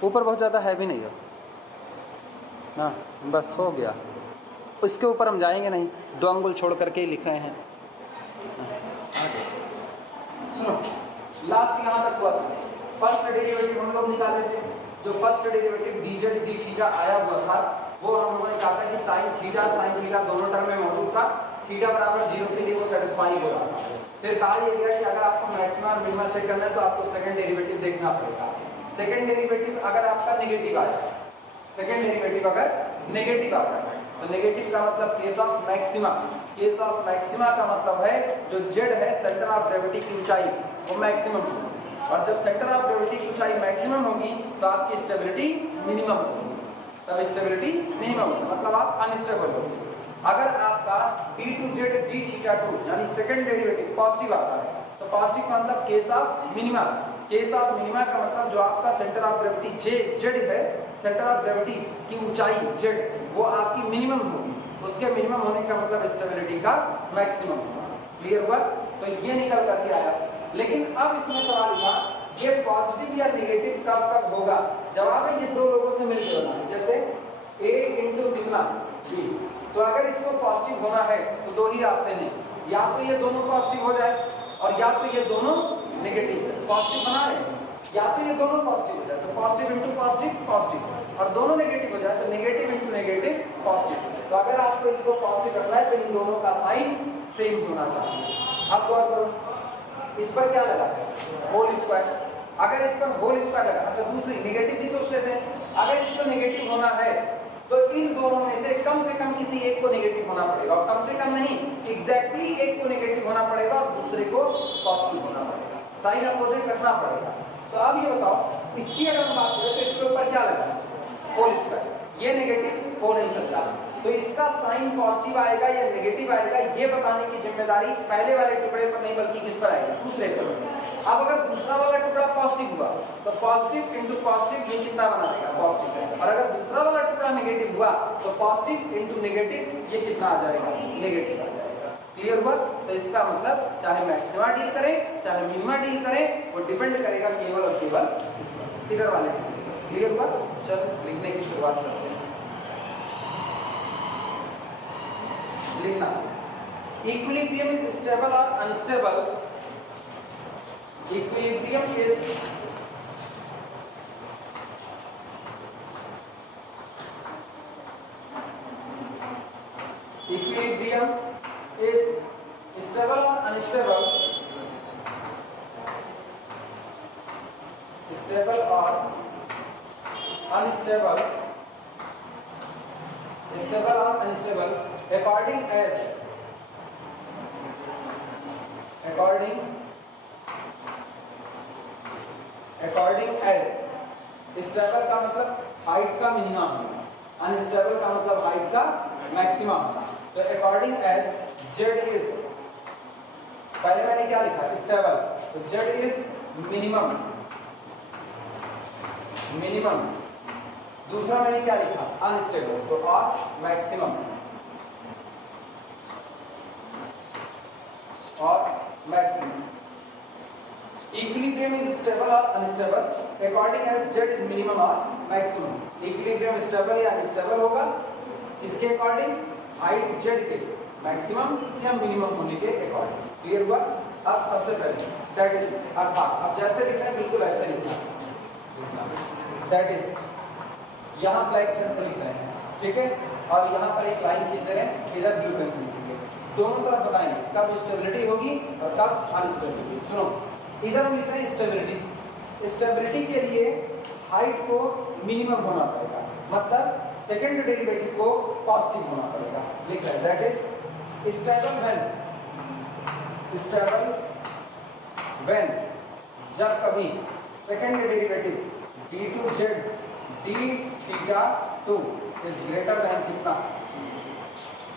ऊपर बहुत ज़्यादा है भी नहीं है ना, बस हो गया। इसके ऊपर हम जाएंगे नहीं, 2 अंगुल छोड़ करके ही लिख रहे हैं। सुनो, लास्ट यहाँ तक हुआ था। फर्स्ट डेरिवेटिव हम लोग निकाले थे, जो first derivative dz d theta आया हुआ था वो हम लोगों ने कहा था कि sin थीटा दोनों टर्म में मौजूद था, थीटा बराबर 0 के लिए वो सेटिस्फाई हो रहा था। फिर कहा यह गया कि अगर आपको मैक्सिमा और मिनिमा चेक करना है तो आपको सेकंड डेरिवेटिव देखना पड़ेगा। सेकंड डेरिवेटिव अगर आपका नेगेटिव आया, सेकंड डेरिवेटिव अगर नेगेटिव आता है तो नेगेटिव का मतलब case of maxima. Case of maxima का मतलब है जो z है सेंटर ऑफ ग्रेविटी की ऊंचाई वो मैक्सिमम होगी, और जब सेंटर ऑफ ग्रेविटी की ऊंचाई मैक्सिमम होगी तो आपकी स्टेबिलिटी मिनिमम होगी। तब स्टेबिलिटी मिनिमम मतलब आप अनस्टेबल होगी। अगर आपका d2z d2 यानी सेकंड डेरिवेटिव पॉजिटिव आता है तो पॉजिटिव का मतलब case of minima. Case of minima का मतलब जो आपका सेंटर ऑफ ग्रेविटी z है, सेंटर ऑफ ग्रेविटी की ऊंचाई z वो आपकी मिनिमम होगी, उसके मिनिमम होने का मतलब स्टेबिलिटी का मैक्सिमम होगा। क्लियर हुआ? तो ये निकल करके आया। लेकिन अब इसमें सवाल था ये पॉजिटिव या नेगेटिव कब कब होगा? जवाब है ये 2 लोगों से मिलकर होना है। जैसे a इंटू कितना b, तो अगर इसको पॉजिटिव होना है तो 2 ही रास्ते हैं, या तो ये दोनों पॉजिटिव हो जाए और या तो ये दोनों नेगेटिव है। पॉजिटिव बना रहे हैं, या तो ये दोनों पॉजिटिव हो जाए तो पॉजिटिव इंटू पॉजिटिव पॉजिटिव, और दोनों नेगेटिव हो जाए तो नेगेटिव इंटू नेगेटिव पॉजिटिव। तो अगर आपको इसको पॉजिटिव रखना है तो इन दोनों का साइन सेम होना चाहिए। अब गौर करो, इस पर क्या लगा है? Whole square. अगर इस पर होल स्क्वायर लगा, अच्छा दूसरी नेगेटिव भी सोच लेते हैं। अगर इसको नेगेटिव होना है तो इन दोनों में से कम किसी एक को नेगेटिव होना पड़ेगा, और कम से कम नहीं एग्जैक्टली एक को नेगेटिव होना पड़ेगा और दूसरे को पॉजिटिव होना पड़ेगा। साइन अपोजिट रखना पड़ेगा। तो अब ये बताओ इसकी अगर हम बात करें तो इसके ऊपर क्या लगा? Whole square. ये नेगेटिव हो नहीं सकता, तो इसका साइन पॉजिटिव आएगा या नेगेटिव आएगा ये बताने की जिम्मेदारी पहले वाले टुकड़े पर नहीं बल्कि किस पर आएगी? दूसरे पर। अब अगर दूसरा वाला टुकड़ा पॉजिटिव हुआ तो पॉजिटिव इंटू पॉजिटिव ये कितना बना देगा? पॉजिटिव। और अगर दूसरा वाला टुकड़ा नेगेटिव हुआ तो पॉजिटिव इंटू नेगेटिव ये कितना आ जाएगा? नेगेटिव आ जाएगा। क्लियर हुआ? तो इसका मतलब चाहे मैक्सिमा डील करें चाहे मिनिमा डील करें वो डिपेंड करेगा केवल और केवल इधर वाले। क्लियर हुआ? चलो लिखने की शुरुआत करते हैं। लिखना इक्विलिब्रियम इज स्टेबल और अनस्टेबल। इक्विलिब्रियम इज स्टेबल और अनस्टेबल। स्टेबल और अनस्टेबल। स्टेबल और अनस्टेबल according as स्टेबल का मतलब हाइट का मिनिमा होगा, अनस्टेबल का मतलब हाइट का मैक्सिमा होगा। तो अकॉर्डिंग एज z इज, पहले मैंने क्या लिखा? स्टेबल, तो z इज मिनिमम। दूसरा मैंने क्या लिखा? अनस्टेबल, तो और मैक्सिमम और मैक्सिमम। इक्विलिब्रियम इज स्टेबल और unstable according as z is minimum और मैक्सिमम। इक्विलिब्रियम स्टेबल या अनस्टेबल होगा इसके अकॉर्डिंग हाइट z के मैक्सिमम या मिनिमम होने के अकॉर्डिंग। क्लियर हुआ? अब सबसे पहले दैट इज, अर्थात अब जैसे लिखना है बिल्कुल ऐसे लिखना। दैट इज यहाँ ब्लैक पेन से लिख रहे हैं, ठीक है, और यहाँ पर एक लाइन खींच रहे हैं, इधर ब्लू पेन से लिखेंगे। दोनों तरफ बताएंगे कब स्टेबिलिटी होगी और कब अनस्टेबिलिटी। सुनो, इधर हम लिख रहे हैं स्टेबिलिटी। स्टेबिलिटी के लिए हाइट को मिनिमम होना पड़ेगा, मतलब सेकंड डेरिवेटिव को पॉजिटिव होना पड़ेगा। लिख रहे हैं दैट इज स्टेबल व्हेन जब कभी second derivative d2z d2 is greater than कितना?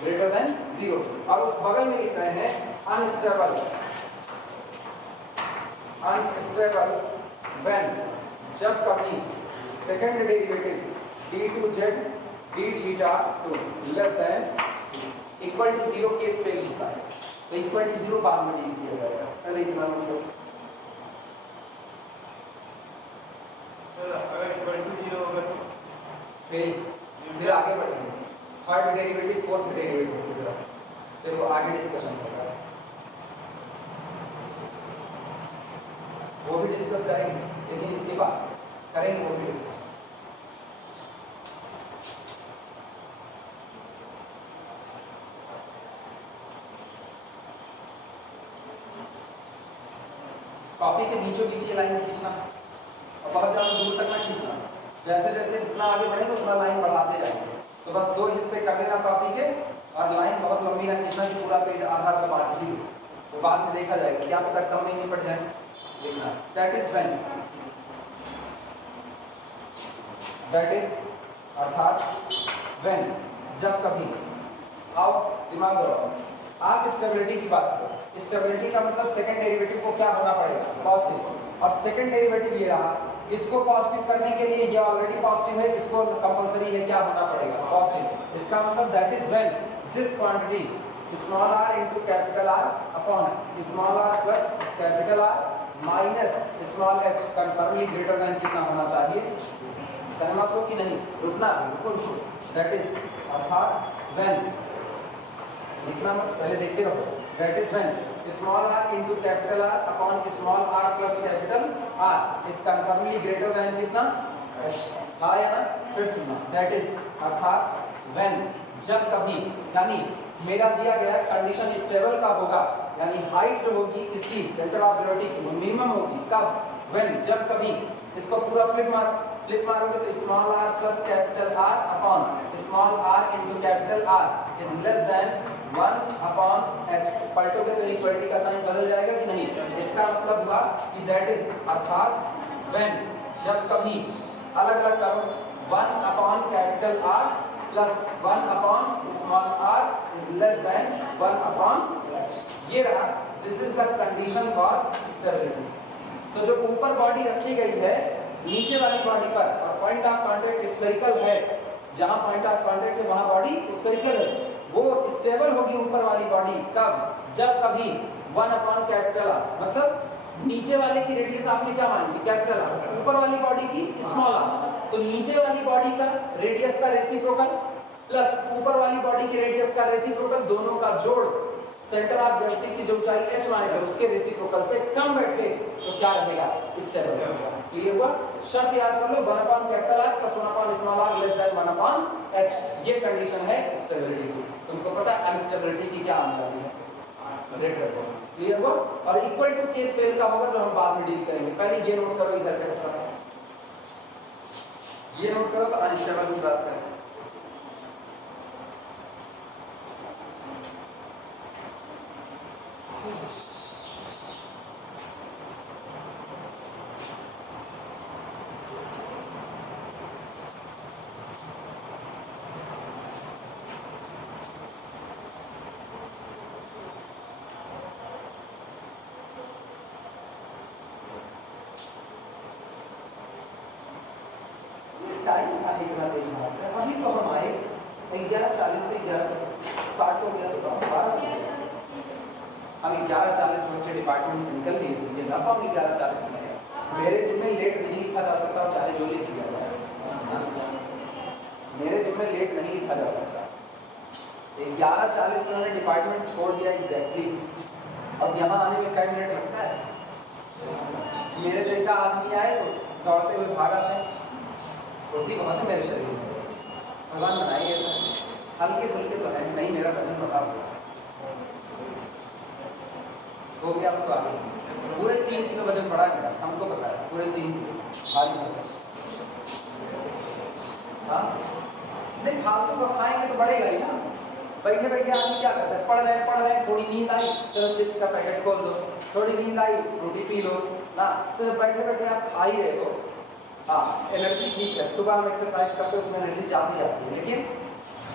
Greater than 0। और उस बगल में लिख रहे हैं अनस्टेबल व्हेन जब कभी second derivative d2z d2 less than equal to 0 case पे लिखा है, तो इक्वल टू 0 बाद में डील किया जाएगा। पहले इतना मतलब अगर इक्वल टू 0 होगा तो फिर आगे बढ़ेंगे थर्ड डेरिवेटिव फोर्थ डेरिवेटिव की तरफ, फिर वो आगे डिस्कशन होगा, वो भी डिस्कस करेंगे, लेकिन इसके बाद करेंगे वो भी डिस्कस। कॉपी के बीचों बीच ये लाइन खींचना और बहुत ज़्यादा दूर तक ना खींचना, जैसे जैसे जितना आगे बढ़ेंगे उतना लाइन बढ़ाते जाएंगे। तो बस 2 हिस्से कर देना कॉपी के, और लाइन बहुत लंबी ना खींचना कि पूरा पेज आधा का बांट दी, तो बाद में देखा जाएगा, क्या पता कम ही निपट जाए। लिखना दैट इज अर्थात व्हेन जब कभी, आओ दिमाग लगाओ, आप स्टेबिलिटी की बात करो, स्टेबिलिटी का मतलब सेकंड डेरिवेटिव को क्या होना पड़ेगा, पॉजिटिव, और सेकंड डेरिवेटिव ये रहा, इसको पॉजिटिव करने के लिए ये ऑलरेडी पॉजिटिव है, इसको कंपलसरी है क्या होना पड़ेगा, पॉजिटिव। इसका मतलब that is when this quantity small r into capital R upon small r plus capital R minus small h confirmly greater than कितना होना चाहिए, सहमत हो कि नहीं, रुकना बिल्कुल, दैट इज अर्थात व्हेन, लिखना मत, पहले देखते रहो, that is when small r into capital R upon small r plus capital R is confirmly greater than कितना h, हाँ या ना, फिर सुनना, दैट इज अर्थात व्हेन जब कभी, यानी मेरा दिया गया कंडीशन स्टेबल का होगा, यानी हाइट जो होगी इसकी सेंटर ऑफ ग्रेविटी की वो मिनिमम होगी, कब, व्हेन जब कभी, इसको पूरा फ्लिप मारोगे तो small r plus capital R upon small r into capital R is less then 1 upon h, पलटोगे तो इक्वलिटी का साइन बदल जाएगा कि नहीं, इसका मतलब हुआ कि दैट इज अर्थात व्हेन जब कभी, अलग अलग करो, 1 upon capital R plus 1 upon small r is less then 1 upon h, ये रहा, this is the condition for stability. तो जो ऊपर बॉडी रखी गई है नीचे वाली बॉडी पर, और पॉइंट ऑफ कांटेक्ट स्फेरिकल है, जहां पॉइंट ऑफ कांटेक्ट है वहां बॉडी स्फेरिकल है, वो स्टेबल होगी ऊपर वाली बॉडी कब, जब कभी 1 अपॉन कैपिटल R, मतलब नीचे वाले की रेडियस आपने क्या मानी थी, कैपिटल R, ऊपर वाली बॉडी की स्मॉल r, तो नीचे वाली बॉडी का रेडियस का रेसिप्रोकल प्लस ऊपर वाली बॉडी की रेडियस का रेसिप्रोकल, दोनों का जोड़ सेंटर ऑफ ग्रेविटी की जो ऊंचाई h माने थे उसके रेसिप्रोकल से कम बैठे तो क्या रहेगा, स्टेबल। क्लियर हुआ, शर्त याद कर लो, 1 upon capital R plus 1 upon small r less than 1 upon h, ये कंडीशन है स्टेबिलिटी की। तुमको पता है अनस्टेबिलिटी की क्या आंसर है, क्लियर हुआ, और इक्वल टू केस फेल का होगा जो हम बाद में डील करेंगे, पहले ये नोट करो, इधर का हिस्सा ये नोट करो, तो अनस्टेबल की बात करें। टाइम था इतना तेज मारता है, अभी तो हम आए 11:40 पे 11:60 हो गया, तो हम 11:40 बच्चे डिपार्टमेंट से निकल गए, ये ना हम 11:40 में है, मेरे जिम्मे लेट नहीं लिखा जा सकता, चाहे जो लिख दिया जाए, मेरे जिम्मे लेट नहीं लिखा जा सकता। 11:40 में हमने डिपार्टमेंट छोड़ दिया एग्जैक्टली, अब यहाँ आने में कई मिनट लगता है, मेरे जैसा आदमी आए तो दौड़ते हुए भागा था, होती बहुत है मेरे शरीर में, भगवान बनाएंगे ऐसा, हल्के फुल्के तो है नहीं, मेरा वजन बता हो गया, तो आगे पूरे 3 किलो वजन बढ़ा है मेरा, हमको पता है, पूरे 3 किलो भारी हो, हाँ नहीं फालतू का खाएंगे तो बढ़ेगा ही ना, बैठे बैठे आदमी क्या करता है, पढ़ रहे हैं, थोड़ी नींद आई चलो चिप्स का पैकेट खोल दो, थोड़ी नींद आई रोटी पी लो ना, तो बैठे बैठे आप खा ही रहे हो, हाँ एनर्जी ठीक है, सुबह हम एक्सरसाइज करते हैं उसमें एनर्जी जाती जाती है, लेकिन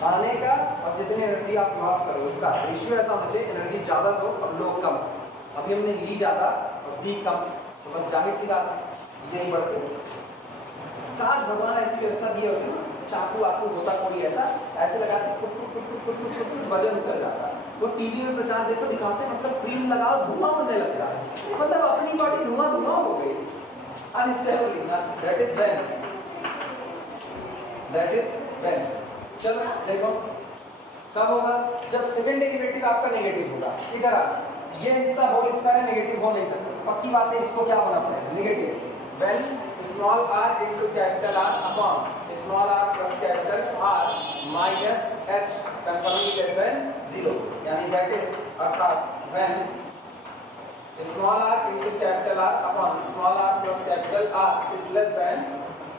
खाने का और जितनी एनर्जी आप लॉस करो उसका रेशियो ऐसा होना चाहिए, एनर्जी ज़्यादा दो और लो कम, अभी हमने ली ज़्यादा और दी कम, तो बस जाहिर सी बात यही बढ़ते हो। काश भगवान ऐसी व्यवस्था दिए होती ना, चाकू आकू होता कोई ऐसा, ऐसे लगा के वजन उतर जाता, वो टीवी में प्रचार देखो दिखाते, मतलब क्रीम लगाओ धुआं उड़ने लगता है, मतलब अपनी बॉडी धुआं हो गई, अनस्टेबल लिखना, दैट इज व्हेन। चलो देखो कब होगा, जब सेकंड डेरिवेटिव आपका नेगेटिव होगा। इधर आ, ये हिस्सा होल स्क्वायर नेगेटिव हो नहीं सकता, पक्की बात है, इसको क्या होना पड़ेगा negative. When small r into capital R upon small r plus capital R minus h conforming less than 0, यानी दैट इज अर्थात when small r into capital R upon small r plus capital R is less than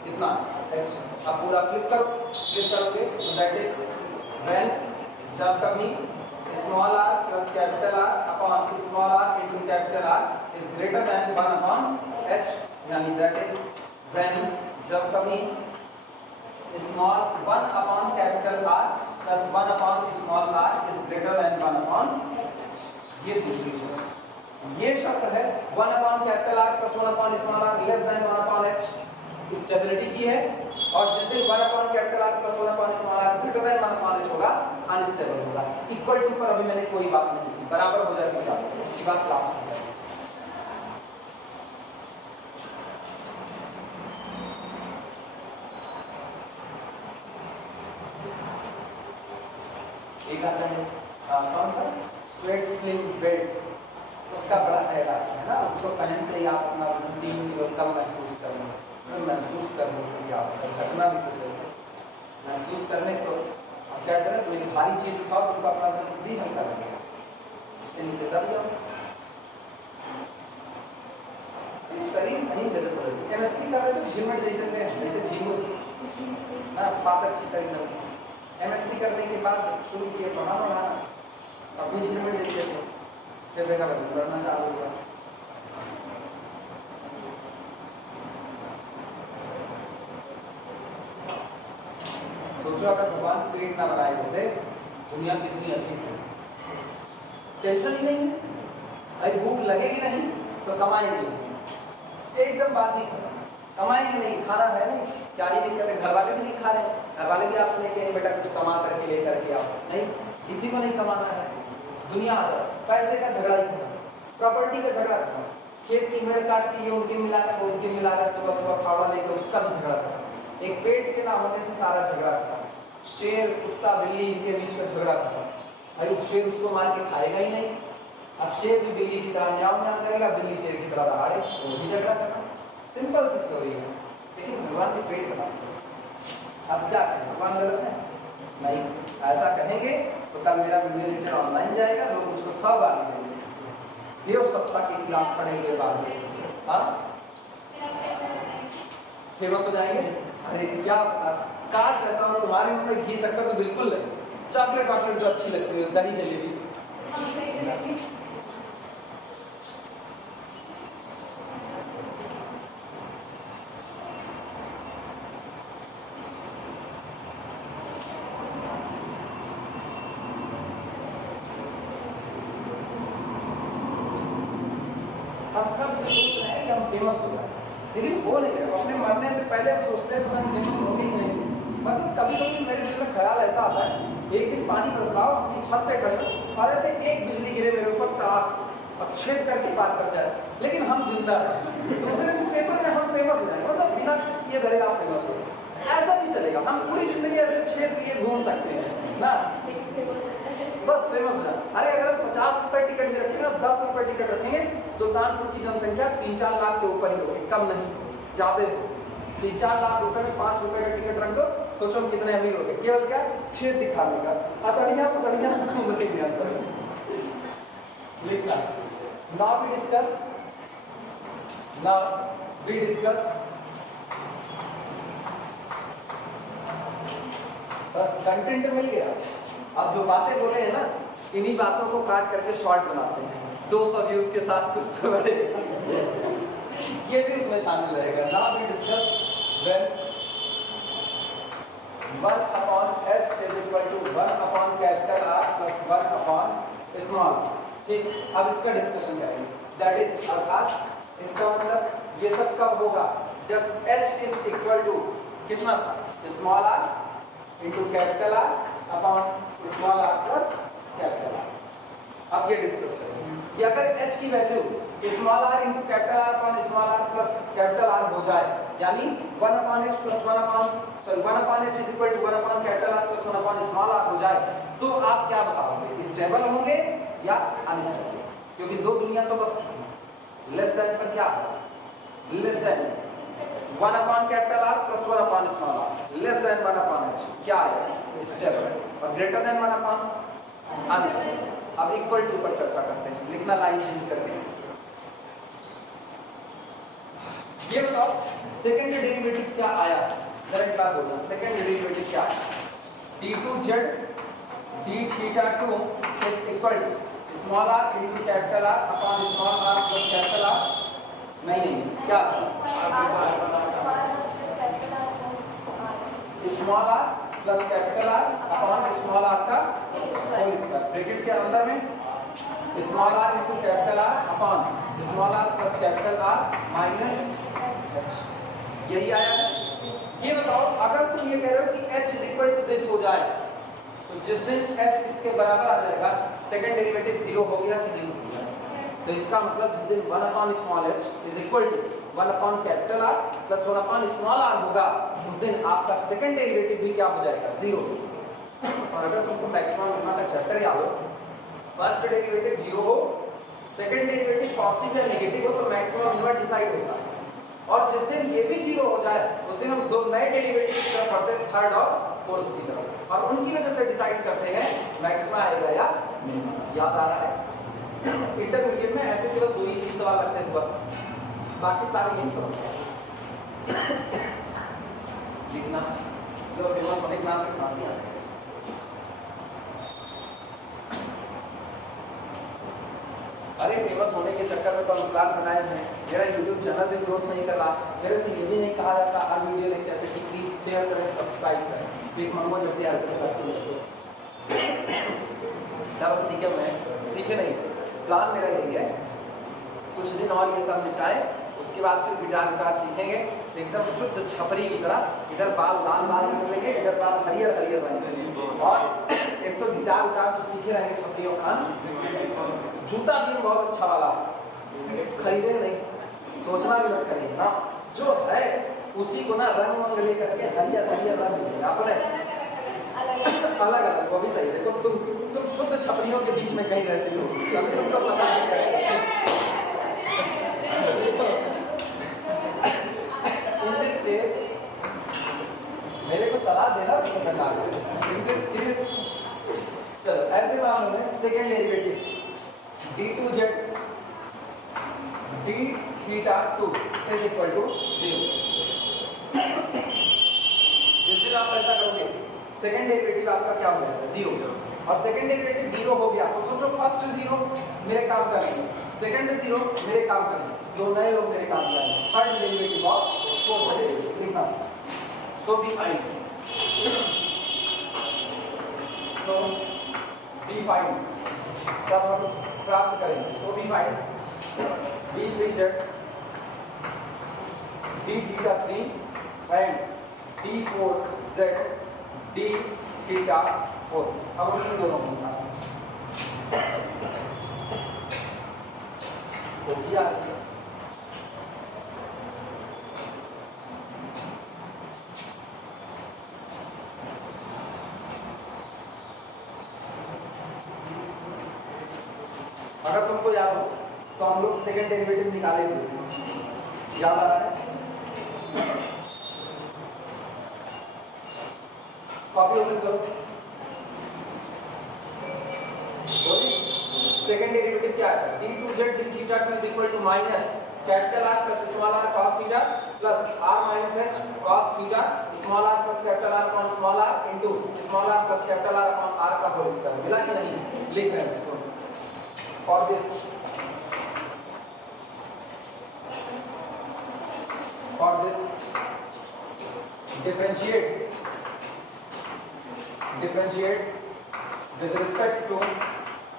कितना h। अब पूरा flip करोगे तो that is when जब कभी small r plus capital R upon small r into capital R is greater then 1 upon h, यानी that is when जब कभी small 1 upon capital R plus 1 upon small r is greater then 1 upon, ये दूसरी शर्त। ये शर्त है 1 upon capital R plus 1 upon small r less than 1 upon h, stability की है। और जिस दिन 1 upon capital R plus 1 upon small r greater than 1 upon h होगा, अनस्टेबल होगा। इक्वल टू पर अभी मैंने कोई बात नहीं की, बराबर हो जाएगी सब, उसकी बात लास्ट में है। एक आता है कौन सा स्वेट स्लिम बेल्ट, उसका बड़ा ऐड आता है ना, उसको पहनते ही आप अपना वजन 3 किलो कम महसूस करेंगे। तो महसूस करने से क्या होता है, घटना भी कुछ है। महसूस करने को अब क्या करें, कोई भारी चीज उठाओ तो अपना वजन खुद ही हल्का लगेगा, उसके नीचे दब जाओ। सही गजब पड़ेगी। एमएससी कर रहे तो झिलमिट जैसे झींगुर ना, पातक चिकन नहीं। एमएससी करने के बाद जब शुरू किए पढ़ाना, अब भी झिलमिट जैसे थे, फिर मेरा वजन बढ़ना चालू हुआ। सोचो अगर भगवान पेट ना बनाए होते, दुनिया कितनी अच्छी थी। टेंशन ही नहीं है, अरे भूख लगेगी नहीं तो कमाएंगे, एकदम बात ही खत्म। कमाएंगे नहीं, खाना है नहीं, क्या ही दिक्कत है, घर वाले भी नहीं खा रहे, घर वाले भी आपसे लेके बेटा कुछ कमा करके ले करके आओ, नहीं, किसी को नहीं कमाना है। दुनिया आ जाए, पैसे का झगड़ा ही खत्म, प्रॉपर्टी का झगड़ा खत्म, खेत की मेड़ काट के ये उनके मिला रहा है, वो उनके मिला रहा है, सुबह सुबह फावड़ा लेकर उसका भी झगड़ा खत्म। एक पेट के ना होने से सारा झगड़ा खत्म। शेर कुत्ता बिल्ली इनके बीच का झगड़ा खत्म, भाई शेर उसको मार के खाएगा ही नहीं, अब शेर भी बिल्ली की तरह म्याऊं म्याऊं करेगा, बिल्ली शेर की तरह दहाड़े, वो भी झगड़ा खत्म। सिंपल सी थ्योरी है, लेकिन भगवान भी पेट बनाते हैं। अब क्या करें, भगवान गलत है? नहीं, ऐसा कहेंगे तो कल मेरा वीडियो लेक्चर ऑनलाइन जाएगा, लोग मुझको 100 बार देंगे, देव सत्ता के खिलाफ पढ़ेंगे बाद में, हाँ फेमस हो जाएंगे। अरे क्या पता, काश ऐसा हो, तुम्हारे मुंह में घी शक्कर तो बिल्कुल नहीं, चॉकलेट वॉकलेट जो अच्छी लगती है, दही जलेबी। हम कब से सोच रहे हैं कि हम फेमस हो जाए, लेकिन हो नहीं रहे। अपने मरने से पहले हम सोचते हैं तो हम फेमस हो ही नहीं। मतलब कभी कभी मेरे दिल में ख्याल ऐसा आता है, एक दिन पानी बरस रहा हो, अपनी छत पे खड़े हो और ऐसे एक बिजली गिरे मेरे ऊपर तड़ाक से और छेद करके पार कर जाए, लेकिन हम जिंदा हैं। दूसरे दिन पेपर में हम फेमस हो जाएंगे, मतलब बिना कुछ किए धरे आप फेमस हो, ऐसा भी चलेगा। हम पूरी जिंदगी ऐसे छेद लिए घूम सकते हैं ना, बस फेमस हो जाए। अरे अगर हम 50 रुपए टिकट भी रखेंगे, 10 रुपए टिकट रखेंगे, सुल्तानपुर की जनसंख्या 3-4 लाख के ऊपर ही होगी, कम नहीं, ज्यादा 3-4 लाख रुपए में 5 रुपए का टिकट रख दो, सोचो हम कितने अमीर हो गए। केवल क्या, छेद दिखाने का, अतड़ियां पतड़ियां घूमने अंदर लिखा। नाउ वी डिस्कस बस कंटेंट मिल गया। अब जो बातें बोले हैं ना, इन्हीं बातों को काट करके शॉर्ट बनाते हैं, 200 व्यूज के साथ कुछ तो बढ़ेगा। ये भी इसमें शामिल रहेगा। Now we discuss when 1 upon h is equal to 1 upon capital R plus 1 upon small. ठीक, अब इसका डिस्कशन करेंगे। दैट इज अर्थात इसका मतलब ये सब कब होगा, जब h इज इक्वल टू कितना था, small r into capital R upon small r plus capital R। अब ये डिस्कस करेंगे। कि अगर h की value small r into capital R upon small r plus capital R हो जाए, यानी 1 upon h plus 1 upon h is equal to 1 upon capital R plus 1 upon small r हो जाए, तो आप क्या बताओगे, स्टेबल होंगे या अनस्टेबल? क्योंकि दो दुनिया तो बस लेस देन पर क्या है, less than 1 upon capital R plus 1 upon small r, less than 1 upon h क्या है, स्टेबल, और ग्रेटर देन 1 अपॉन अनस्टेबल। अब इक्वल टू पर चर्चा करते हैं, लिखना लाइन चेंज करते हैं। ये बताओ सेकंड डेरिवेटिव क्या आया, डायरेक्ट बात बोलना, सेकंड डेरिवेटिव क्या है, d2z d theta 2 is equal to small r into capital R upon small r plus capital R, नहीं क्या small r plus capital R upon small r का होल स्क्वायर, ब्रैकेट के अंदर में small r into capital R upon small r plus capital R minus, यही आया है। ये बताओ अगर तुम ये कह रहे हो कि h is equal to this हो जाए, तो जिस दिन h इसके बराबर आ जाएगा सेकंड डेरिवेटिव 0 हो गया कि नहीं हो गया, तो इसका मतलब जिस दिन 1 upon small h is equal to 1 upon capital R plus 1 upon small r होगा, उस दिन आपका सेकंड डेरिवेटिव भी क्या हो जाएगा, 0। और अगर तुमको मैक्सिमम मिनिमम का चैप्टर याद हो, फर्स्ट डेरिवेटिव 0 हो, सेकंड डेरिवेटिव पॉजिटिव या नेगेटिव हो, तो मैक्सिमम मिनिमम डिसाइड होगा। और जिस दिन ये भी 0 हो जाए, उस दिन हम दो नए डेरिवेटिव की तरफ बढ़ते हैं, थर्ड और फोर्थ की तरफ, और उनकी वजह से डिसाइड करते हैं मैक्सिमम आएगा या मिनिमम। याद आ रहा है? इंटरमीडिएट में ऐसे केवल दो ही 3 सवाल लगते हैं बस, बाकी सारे नहीं करो लिखना, जो फेमस होने के नाम पे फांसी आती है। अरे फेमस होने के चक्कर में तो हम प्लान बनाए हैं, मेरा यूट्यूब चैनल भी ग्रोथ नहीं कर रहा, मेरे से ये भी नहीं कहा जाता हर वीडियो लेक्चर पे कि प्लीज शेयर करें, सब्सक्राइब करें, फिर मंगो जैसे हरकतें करते हैं। तब सीखे मैं सीखे नहीं, प्लान मेरा यही है, कुछ दिन और ये सब निपटाएं, उसके बाद फिर गिटार सीखेंगे, तो एकदम शुद्ध छपरी की तरह, इधर बाल लाल निकलेंगे, इधर बाल हरियर रहेंगे, और एक तो गिटार तो सीखे रहेंगे छपरियों खान। जूता भी बहुत अच्छा वाला खरीदे नहीं, सोचना भी मत करिए, हाँ जो है उसी को ना रंग वंग ले करके हरियर रंग अपने अलग अलग, वो भी सही। देखो तुम शुद्ध छपरियों के बीच में कहीं रहती हो, तभी तुमको पता है मेरे को सलाह देना चलो। ऐसे मामलों में second derivative d2z d theta 2 is equal to 0। जिस दिन आप ऐसा करोगे सेकेंड डेरिवेटिव आपका क्या हो जाएगा, 0, और सेकेंड डेरिवेटिव 0 हो गया तो सोचो फर्स्ट 0 मेरे काम करेंगे, सेकेंड 0 मेरे काम करेंगे, दो नए लोग मेरे काम करेंगे, third derivative of fourth derivative लिखा, so be find, so be find तब हम प्राप्त करेंगे, so be find d3z d theta 3 and d4z d theta 4। अब हम इन दोनों को हो गया। अगर तुमको याद हो तो हम लोग सेकेंड डेरिवेटिव निकाले थे, याद आ रहा है? कॉपी ओपन करो, सेकेंड डेरिवेटिव क्या है, d2z d theta 2 is equal to minus capital R plus small r cos theta plus r minus h cos theta small r plus capital R upon small r into small r plus capital R upon r का whole square. मिला कि नहीं? लिख रहे हैं इसको। For this differentiate with respect to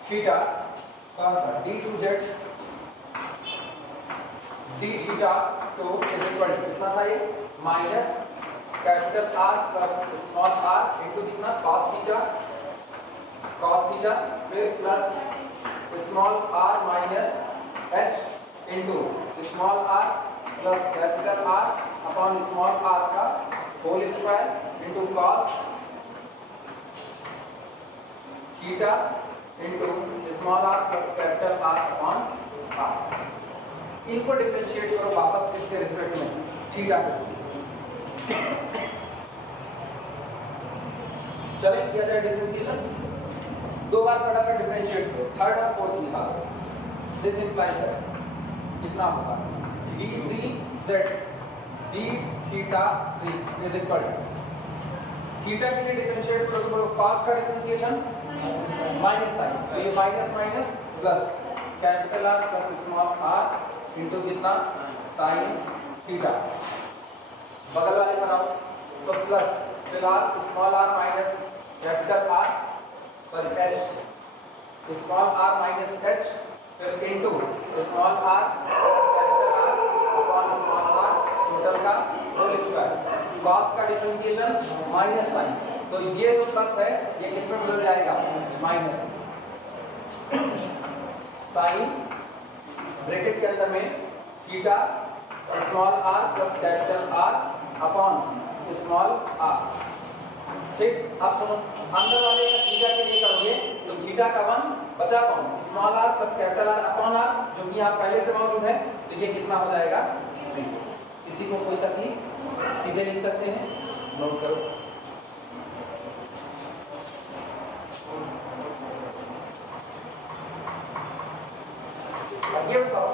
theta, कौन सा d2z d theta 2 is equal to कितना था, ये minus capital R plus small r into कितना cos थीटा फिर plus small R minus H into small are plus capital R upon small R का whole square into cos theta into small are plus capital R upon R. इनको differentiate करो वापस किसके respect में, theta के। चले किया जाए डिफरेंशिएशन, दो बार फटाफट डिफरेंशिएट करो, थर्ड और फोर्थ निकालो। दिस इंप्लाइज दैट कितना होगा d3z d theta 3 is equal theta के लिए डिफरेंशिएट करो तो cos का डिफरेंशिएशन माइनस साइन, तो ये minus minus plus capital R plus small are into कितना साइन थीटा। बगल वाले बनाओ तो प्लस फिलहाल small R minus capital R sorry H small R minus H फिर into small are plus capital R upon small R total का whole square. cos का differentiation minus sine, तो ये जो प्लस है ये किस में बदल जाएगा माइनस साइन ब्रैकेट के अंदर में theta small are plus capital R upon small r. ठीक, अब सुनो अंदर वाले का थीटा के लिए करोगे तो थीटा का 1 बचा कौन small are plus capital R upon r जो कि यहाँ पहले से मौजूद है, तो ये कितना हो जाएगा 3। इसी को कोई तकलीफ सीधे लिख सकते हैं, नोट करो। अब ये बताओ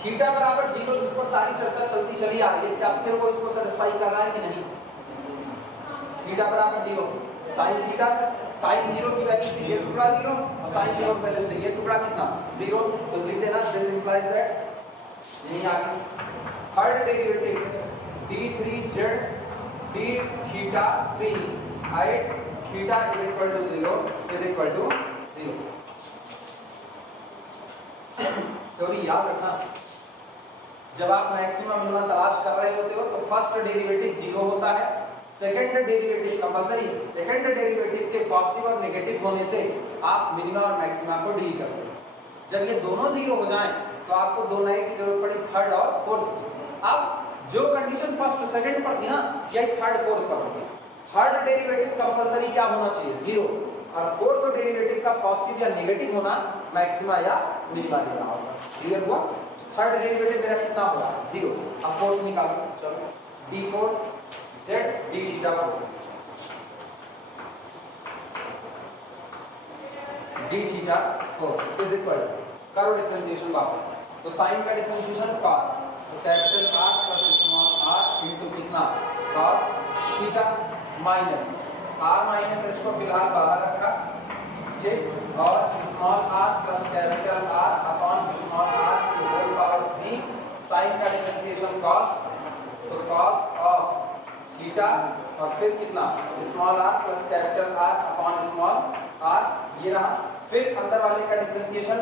थीटा बराबर 0 जिस पर सारी चर्चा चलती चली आ रही है, क्या फिर वो इसको सेटिस्फाई कर रहा है कि नहीं? थीटा बराबर 0 साइन थीटा साइन 0 की वैल्यू से ये टुकड़ा 0 और साइन 0 की वैल्यू से ये टुकड़ा कितना 0, तो लिख देना दिस इंप्लाइज दैट यही आ गई third derivative d3z d theta 3 at theta is equal to 0 is equal to 0। तो याद रखना जब आप मैक्सिमम मिनिमम तलाश कर रहे होते हो तो फर्स्ट डेरिवेटिव 0 होता है, second derivative compulsory, second derivative के पॉजिटिव और नेगेटिव होने से आप मिनिमम और मैक्सिमा को डील करते हो। जब ये दोनों 0 हो जाएं तो आपको दो नए की जरूरत पड़ी थर्ड और फोर्थ की। अब जो कंडीशन फर्स्ट और सेकंड पर थी ना यही थर्ड फोर्थ पर होगी। थर्ड डेरिवेटिव कंपलसरी क्या होना चाहिए 0 और फोर्थ डेरिवेटिव का पॉजिटिव या नेगेटिव होना मैक्सिमा या मिनिमा लेना होगा। क्लियर हुआ? थर्ड डेरिवेटिव मेरा कितना होगा 0। अब फोर्थ निकालो, चलो d4z d theta 4 d theta 4 is equal करो डिफरेंशिएशन वापस, तो साइन का डिफरेंशिएशन cos, तो capital R plus small r into कितना cos theta minus r minus h को फिलहाल बाहर रखा, ठीक, और small r plus capital R upon small r की होल पावर 3 साइन का डिफरेंशिएशन cos, तो cos ऑफ थीटा और फिर कितना small r plus capital R upon small r ये रहा, फिर अंदर वाले का डिफरेंशिएशन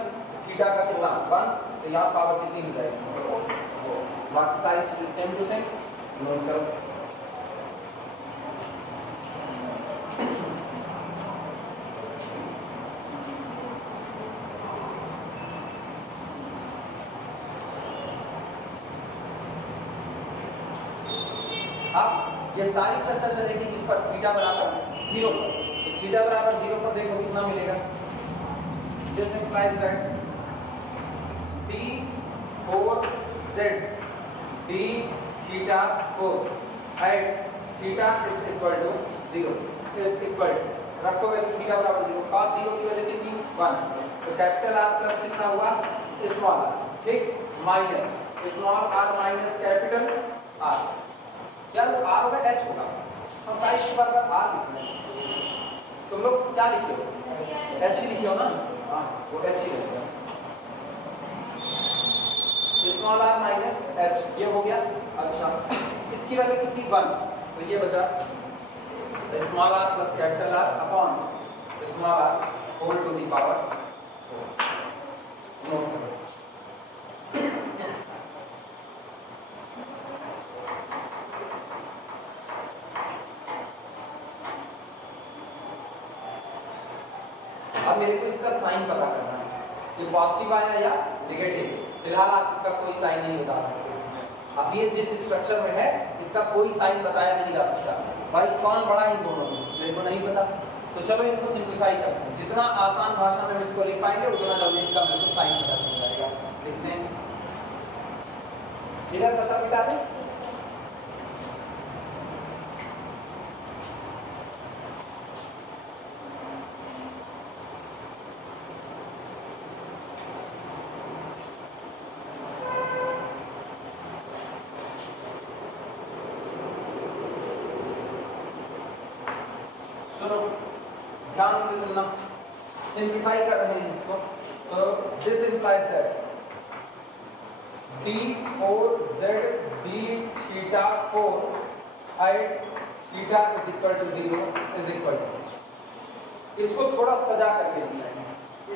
थीटा का कितना 1, तो यहाँ पावर कितनी हो जाएगी, बाकी सारी चीजें सेम टू सेम नोट करो। अब ये सारी चर्चा चलेगी किस पर थीटा बराबर 0 पर, तो थीटा बराबर 0 पर देखो कितना मिलेगा, this implies that d4z d theta 4 at theta is equal to 0 is equal रखो वैल्यू थीटा बराबर 0, cos 0 की वैल्यू कितनी 1, तो कैपिटल R प्लस कितना हुआ स्मॉल r, ठीक, minus small r minus capital R, यार R होगा H होगा, हम प्राइस के बराबर R लिखते हैं, तुम लोग क्या लिखते हो H ही लिखे हो ना, हाँ वो H ही लिखते हो, स्मॉल r माइनस h ये हो गया। अच्छा इसकी वैल्यू कितनी 1, तो ये बचा small r plus capital R upon small r whole to the power 4 note करो। अब मेरे को इसका साइन पता करना है, कि पॉजिटिव आया या नेगेटिव। फिलहाल आप इसका कोई साइन नहीं बता सकते। अब ये जिस स्ट्रक्चर में है इसका कोई साइन बताया नहीं जा सकता। भाई कौन बड़ा इन दोनों में, मेरे को नहीं पता। तो चलो इनको सिंप्लीफाई करते हैं। जितना आसान भाषा में हम इसको लिख पाएंगे उतना जल्दी इसका मेरे को साइन पता चल जाएगा। लिखते हैं, इधर का सब मिटा दें। सुनो ध्यान से सुनना, सिंप्लीफाई कर रहे हैं इसको। तो this implies that d4z d theta 4 at theta is equal to 0 is equal to, इसको थोड़ा सजा करके लिख रहे हैं।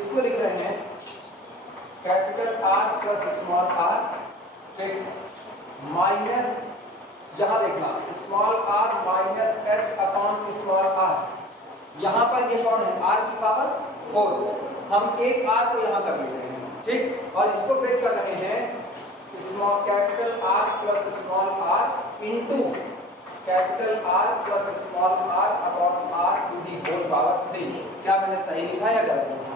इसको लिख रहे हैं capital R plus small r, ठीक, माइनस, यहाँ देखना small r minus h upon small r। यहाँ पर ये कौन है, r की पावर 4, हम एक r को यहाँ कर ले रहे हैं, ठीक, और इसको ब्रेक कर रहे हैं small capital R plus small r into capital R plus small r upon r to the whole power 3। क्या मैंने सही लिखा या गलत लिखा?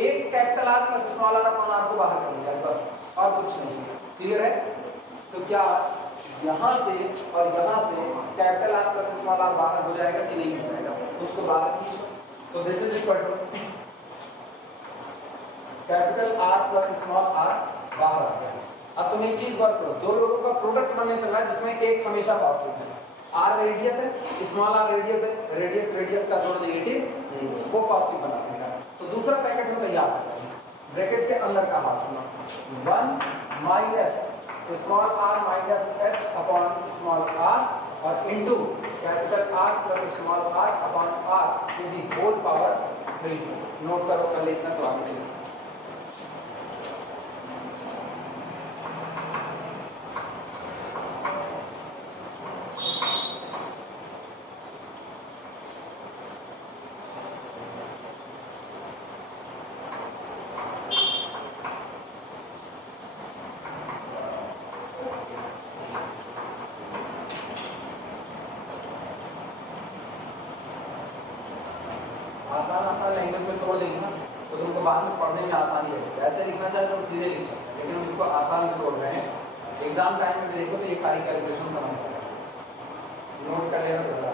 एक capital R plus small r upon r को बाहर कर लिया बस, और कुछ नहीं। क्लियर है? तो क्या यहाँ से और यहाँ से capital R plus small r बाहर हो जाएगा कि नहीं हो जाएगा? उसको बाहर खींचो। तो this is equal to capital R plus small r बाहर आ गया। अब तुम एक चीज गौर करो, दो लोगों का प्रोडक्ट बनने चल रहा है जिसमें एक हमेशा पॉजिटिव है, r रेडियस है, स्मॉल r रेडियस है, रेडियस रेडियस का जोड़ नेगेटिव, वो पॉजिटिव बना देगा। तो दूसरा पैकेट में तैयार है, ब्रैकेट के अंदर का हाथ सुना, 1 minus small r minus h upon small r और into capital R plus small r upon r to the whole power 3। Note करो, पहले इतना तो आगे चलिए। आसान लैंग्वेज में तोड़ देंगे ना तो तुमको बाद में पढ़ने में आसानी है। ऐसे लिखना चाहे तो सीधे लिख सकते हैं, लेकिन हम इसको आसान में तोड़ रहे हैं। एग्जाम टाइम में भी देखो तो ये सारी कैलकुलेशन समझ में आएगा, नोट कर लेना तो बता।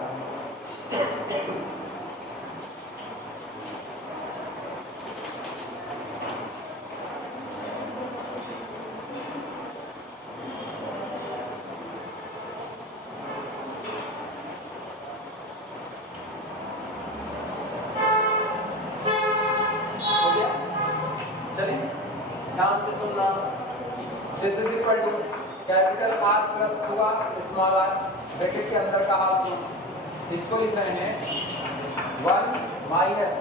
ध्यान से सुनना, this is equal to capital R plus हुआ स्मॉल r, ब्रैकेट के अंदर का हाथ सुनो, इसको लिख रहे हैं 1 माइनस,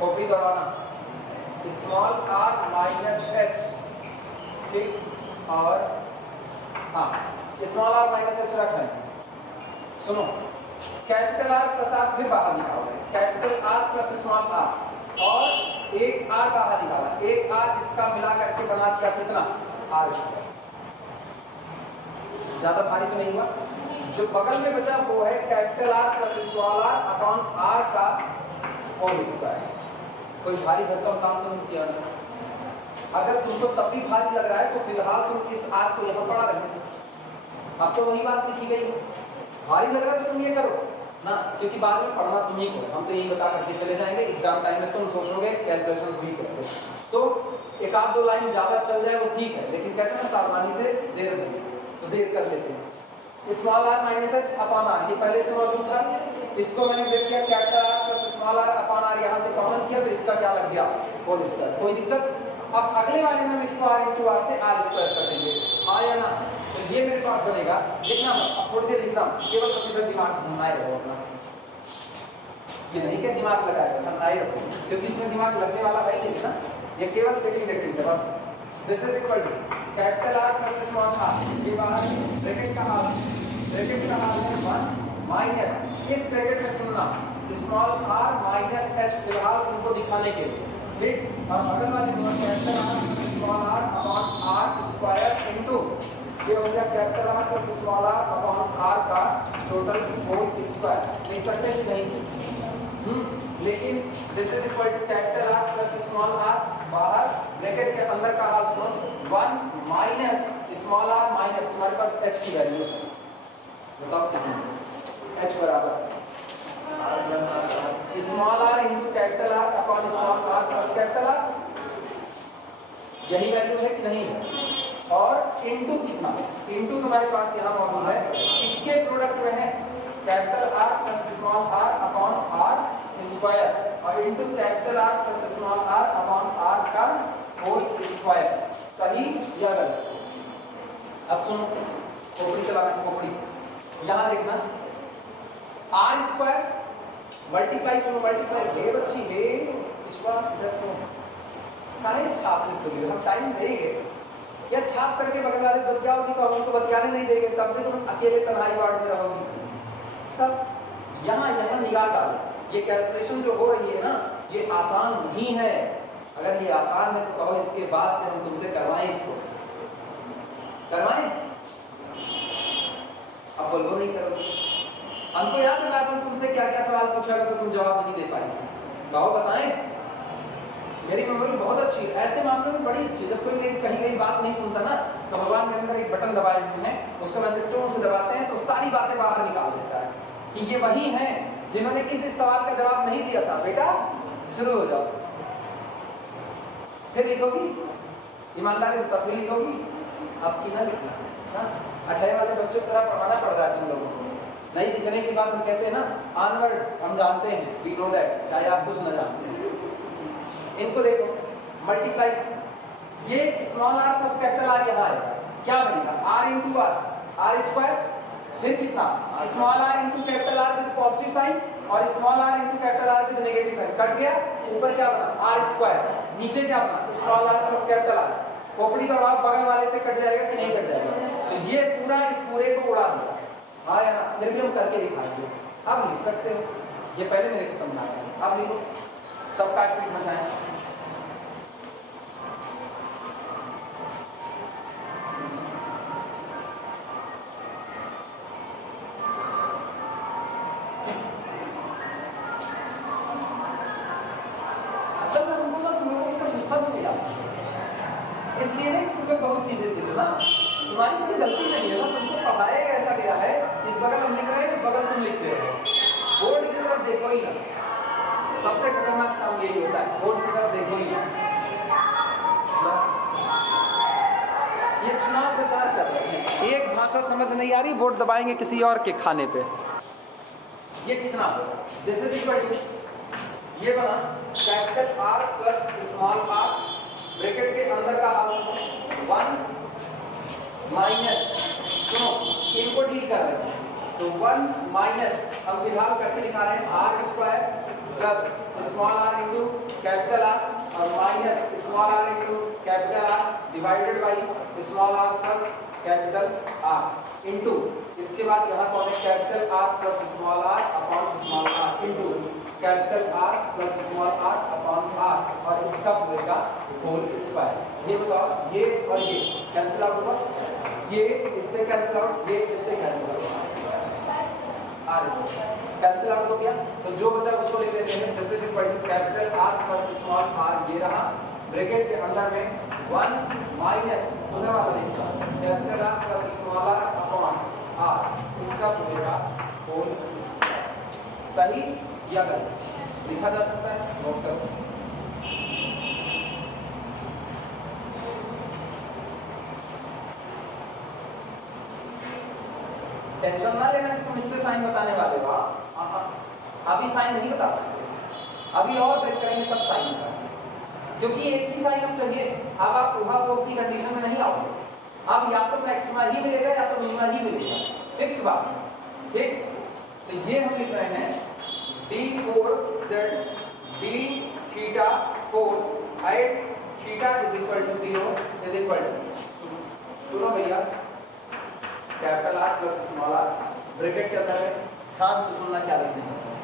कॉपी दबाना, स्मॉल r माइनस h, ठीक, और हाँ स्मॉल r माइनस h रख रहे हैं। सुनो, कैपिटल R प्लस r फिर बाहर निकालो, capital R plus small r और एक r बाहर निकाला, एक r इसका मिला करके बना दिया कितना, r। ज्यादा भारी तो नहीं हुआ। जो बगल में बचा वो है capital R plus small r upon r का होल स्क्वायर। कोई भारी भरकम काम तो नहीं किया ना। अगर तुमको तब भी भारी लग रहा है तो फिलहाल तुम इस r को यहाँ पढ़ा रहे। अब तो वही बात लिखी गई है, भारी लग रहा है तो तुम ये करो ना, क्योंकि बाद में पढ़ना तुम ही को, हम तो यही बता करके चले जाएंगे। एग्जाम टाइम में तुम सोचोगे कैलकुलेशन हुई कैसे, तो एक आध दो लाइन ज़्यादा चल जाए वो ठीक है, लेकिन कहते हैं सावधानी से देर नहीं, तो देर कर लेते हैं। Small r minus h upon r ये पहले से मौजूद था, इसको मैंने देख लिया capital R plus small r upon r, यहाँ से कॉमन किया तो इसका क्या लग गया, होल स्क्वायर। कोई दिक्कत? अब अगले वाले में हम इसको r इंटू r से r स्क्वायर कर देंगे, हाँ या ना? तो ये मेरे पास बनेगा, लिखना मत, अब थोड़ी देर लिखना, केवल बस इधर दिमाग घूमना ही रहो अपना, ये नहीं कि दिमाग लगाएगा, घूमना ही रहो, क्योंकि इसमें दिमाग लगने वाला है नहीं ना, ये केवल सेटिंग रेटिंग है बस। This is equal to capital R plus small r, ये बाहर ब्रैकेट का हाफ है 1 माइनस, इस ब्रैकेट में सुनना स्मॉल r माइनस h, फिलहाल उनको दिखाने के लिए ठीक। और बगल वाले दोनों capital R plus small are upon are square into ये हो गया capital R plus small are upon are का टोटल होल स्क्वायर। लिख सकते हैं कि नहीं? लेकिन this is equal to capital R plus small r, बाहर ब्रैकेट के अंदर का हाल सुनो 1 माइनस स्मॉल आर माइनस तुम्हारे पास h की वैल्यू है, बताओ कितनी? h बराबर small are into capital R upon small are plus capital R, यही वैल्यू है कि नहीं है? और इंटू कितना? इंटू तुम्हारे पास यहाँ मौजूद है, इसके प्रोडक्ट में है capital R plus small are upon are square और into capital R plus small are upon are का होल स्क्वायर। सही या गलत? अब सुनो, खोपड़ी चलाना, खोपड़ी यहाँ देखना, आर स्क्वायर मल्टीप्लाई, सुनो मल्टीप्लाई, हे बच्ची हे इसका काहे छाप लिख दोगे? हम टाइम देंगे या छाप करके बगल वाले बतियाओगी तो हम तो बतियाने नहीं देंगे, तब भी तुम अकेले तन्हाई वार्ड में रहोगी। तब यहाँ निगाह डालो, ये कैलकुलेशन जो हो रही है ना ये आसान नहीं है। अगर ये आसान है तो कहो इसके बाद से हम तुमसे करवाएं, इसको करवाएं। अब बोलो नहीं करोगे। हमको याद है मैम तुमसे क्या क्या सवाल पूछा तो तुम जवाब नहीं दे पाए, कहो बताएं। मेरी मेमोरी बहुत अच्छी है, ऐसे मामलों में बड़ी अच्छी है। जब कोई मेरी कहीं कहीं बात नहीं सुनता ना तो भगवान मेरे अंदर एक बटन दबाए हुए हैं, उसको वैसे टोन से दबाते हैं तो सारी बातें बाहर निकाल देता है कि ये वही हैं जिन्होंने इस सवाल का जवाब नहीं दिया था। बेटा शुरू हो जाओ, फिर लिखोगी ईमानदारी से, तब फिर लिखोगी। अब की ना लिखना ना, 18 वाले बच्चों की तरह पढ़ाना पड़ रहा है तुम लोगों को। नहीं दिखने के बाद हम कहते हैं ना ऑनवर्ड, हम जानते हैं, वी नो दैट, चाहे आप कुछ ना जानते हैं। इनको देखो मल्टीप्लाई, ये small are plus capital R यहाँ है, क्या बनेगा? R into R, R square, फिर कितना? Small are into capital R with positive sign और small are into capital R with negative sign, cut गया। ऊपर क्या बना? आर स्क्वायर, नीचे क्या बना? Small are plus capital R. खोपड़ी का भाव बगल वाले से कट जाएगा कि नहीं कट जाएगा? तो ये पूरा इस पूरे को उड़ा दिया, हाँ या ना? फिर भी हम करके दिखाएंगे। अब लिख सकते हो, ये पहले मेरे को समझाया, अब लिखो, सब काट पीट मचाएं। इसलिए नहीं तुम्हें बहुत सीधे सीधे ना, तुम्हारी कोई गलती नहीं है ना, तुमको पढ़ाया ऐसा गया है, इस बगल हम लिख रहे हैं, इस बगल तुम लिखते हो। बोर्ड की तरफ देखो ही ना, सबसे खतरनाक काम यही होता है, बोर्ड की तरफ देखो ही ना। ये चुनाव प्रचार कर रहे हैं, एक भाषा समझ नहीं आ रही, वोट दबाएंगे किसी और के खाने पे। ये कितना होगा? दिस इज इक्वल टू, ये बना capital R plus small r, bracket के अंदर का हाल 1 माइनस, सुनो इनको डील कर रहे हैं तो 1 माइनस, हम फिलहाल करके दिखा रहे हैं, R square plus small are into capital R और minus small are into capital R divided by small are plus capital R into, इसके बाद यहाँ कौन है? Capital R plus small are upon small are into capital R plus small are upon R और इसका पूरे का होल स्क्वायर। ये बताओ, ये और ये कैंसिल आउट होगा, ये इससे कैंसिल आउट, ये इससे cancel out, r cancel out हो गया। तो जो बचा उसको लिख लेते हैं, this is equal to capital R plus small r, ये रहा ब्रैकेट के अंदर में 1 माइनस उधर वाला देखना capital R plus small are upon r, इसका पूरे का होल स्क्वायर। सही या गलत? लिखा जा सकता है, नोट करो। टेंशन ना लेना कि तुम इससे साइन बताने वाले हो, अभी साइन नहीं बता सकते, अभी और ब्रेक करेंगे तब साइन बताएंगे, क्योंकि एक ही साइन हम चाहिए। अब आप ऊहापोह की कंडीशन में नहीं आओगे, अब या तो मैक्सिमा ही मिलेगा या तो मिनिमा ही मिलेगा, फिक्स बात, ठीक। तो ये हम लिख रहे हैं d4z d theta 4 at theta is equal to 0 is equal to, सुनो भैया, capital R plus small r bracket के अंदर है, ध्यान से सुनना क्या लिखना चाहिए,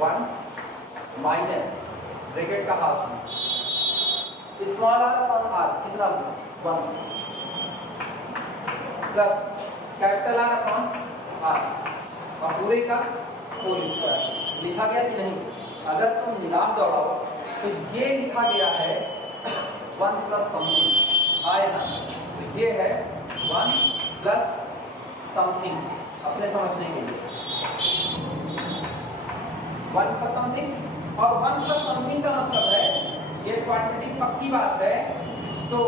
1 माइनस ब्रैकेट का half small are upon r कितना 1 plus capital R upon R और पूरे का होल स्क्वायर। लिखा गया कि नहीं? अगर तुम मिलाप दौड़ाओ तो ये लिखा गया है 1 प्लस समथिंग आए ना, तो ये है 1 प्लस समथिंग अपने समझने के लिए 1 प्लस समथिंग। और 1 प्लस समथिंग का मतलब है ये क्वांटिटी पक्की बात है, सो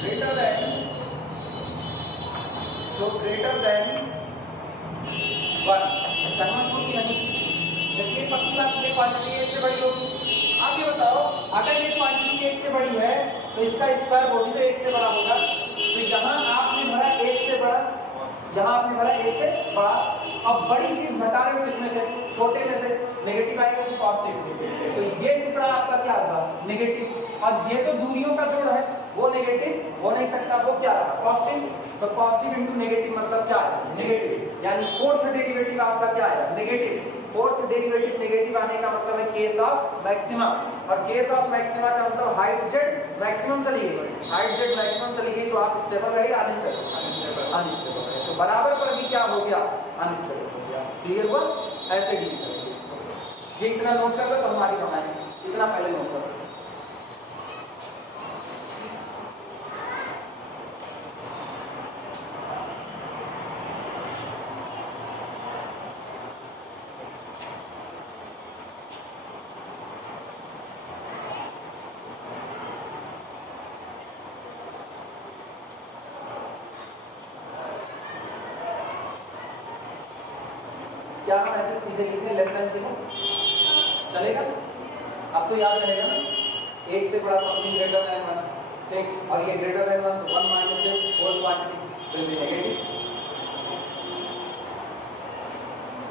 ग्रेटर देन 1। सहमत हो कि नहीं? इसलिए पक्की बात ये क्वांटिटी 1 से बड़ी होगी। आप ये बताओ अगर ये क्वांटिटी 1 से बड़ी है तो इसका स्क्वायर वो भी तो 1 से बड़ा होगा। तो यहाँ आपने भरा 1 से बड़ा, यहाँ आपने भरा 1 से बड़ा। अब बड़ी चीज घटा रहे हो इसमें से, छोटे में से नेगेटिव आएगा कि पॉजिटिव, तो ये टुकड़ा आपका क्या होगा? नेगेटिव। और ये तो दूरियों का जोड़ है, वो नेगेटिव हो नहीं सकता, वो क्या रहा? पॉजिटिव। तो पॉजिटिव इंटू नेगेटिव मतलब क्या है? नेगेटिव। यानी फोर्थ डेरिवेटिव आपका क्या है? नेगेटिव। फोर्थ डेरिवेटिव नेगेटिव आने का मतलब है केस ऑफ मैक्सिमम, और केस ऑफ मैक्सिमा का मतलब हाइट जेड मैक्सिमम चली गई। हाइट जेड मैक्सिमम चली गई तो आप स्टेबल रहे अनस्टेबल? अनस्टेबल रहे। तो बराबर पर भी क्या हो गया? अनस्टेबल हो गया। क्लियर हुआ? ऐसे डील करेंगे इसको। ये इतना नोट कर लो तो हमारी बनाएंगे, इतना पहले नोट कर लो। क्या हम ऐसे सीधे लिखने लेस देन सीधे चलेगा? अब तो याद रहेगा ना, 1 से बड़ा समथिंग ग्रेटर देन 1, ठीक? और ये ग्रेटर देन 1 तो 1 minus this whole quantity will be negative.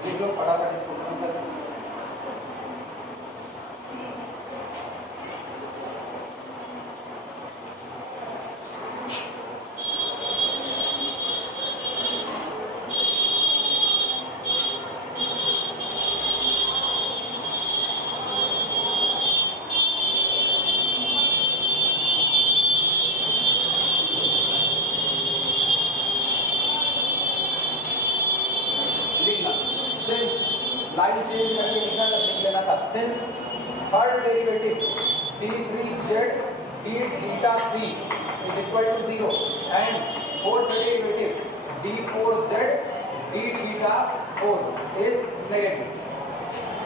लिख लो फटाफट इसको खत्म कर दो। लाइन चेंज करके लिख लेना था। Since third derivative d3z d theta 3 is equal to 0 and fourth derivative d4z d theta 4 is negative।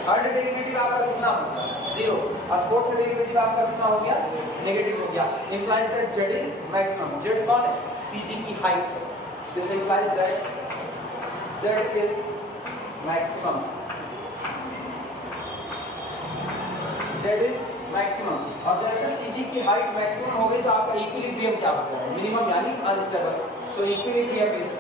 Third derivative आपका कितना होगा? 0 और फोर्थ डेरिवेटिव आपका कितना हो गया? नेगेटिव हो गया। implies that z is maximum। z कौन है? cg की height. this implies that z is maximum। z is maximum। और जैसे cg की हाइट मैक्सिमम हो गई तो आपका इक्विलिब्रियम क्या होगा? मिनिमम यानी unstable. So equilibrium is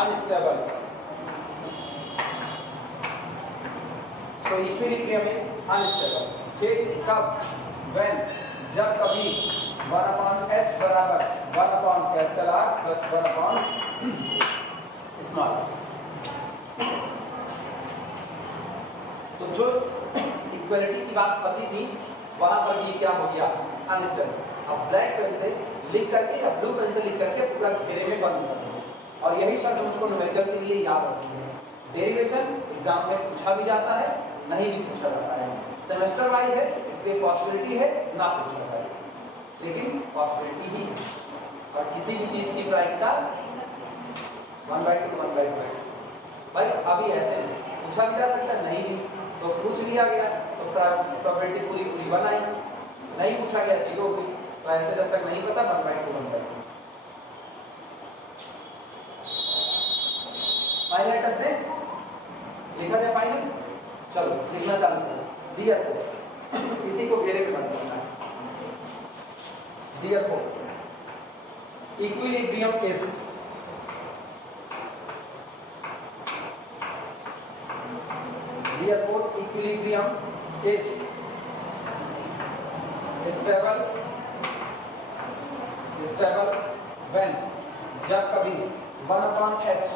unstable। so equilibrium is unstable। ठीक? कब? when जब कभी 1/h बराबर 1/R प्लस 1/स्मॉल। तो जो इक्वलिटी की बात फंसी थी वहां पर भी क्या हो गया? अनस्टेबल। अब ब्लैक पेन से लिख करके या ब्लू पेन से लिख करके पूरा घेरे में बंद कर देंगे। और यही शब्द मुझको न्यूमेरिकल के लिए याद रखनी है। डेरिवेशन एग्जाम में पूछा भी जाता है, नहीं भी पूछा जाता है। सेमेस्टर वाइज है इसलिए पॉसिबिलिटी है ना पूछा जाए, लेकिन पॉसिबिलिटी ही है। और किसी भी चीज की प्रायिकता 1/2 1/2। भाई अभी ऐसे पूछा भी जा सकता है, नहीं भी तो पूछ लिया गया तो प्रोबेबिलिटी पूरी पूरी बनाई, नहीं पूछा गया 0 हुई। तो ऐसे जब तक नहीं पता 1/2 1/2। फाइनल टेस्ट ने लिखा जाए फाइनल। चलो लिखना चालू करो। डियर 4 इसी को घेरे में बंद करना है। Dear 4 equilibrium is equilibrium is stable when जब कभी 1 upon h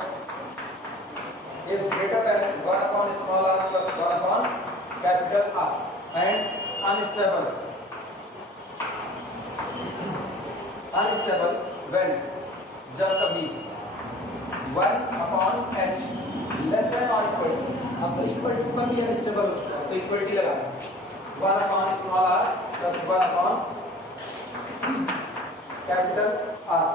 is greater than 1 upon small r plus 1 upon capital R and unstable when जब कभी 1 upon h लेस देन और इक्वल टू, अब तो इक्वल टू पर भी अनस्टेबल हो चुका है तो इक्वलिटी लगा दें 1 upon small r plus 1 upon capital R।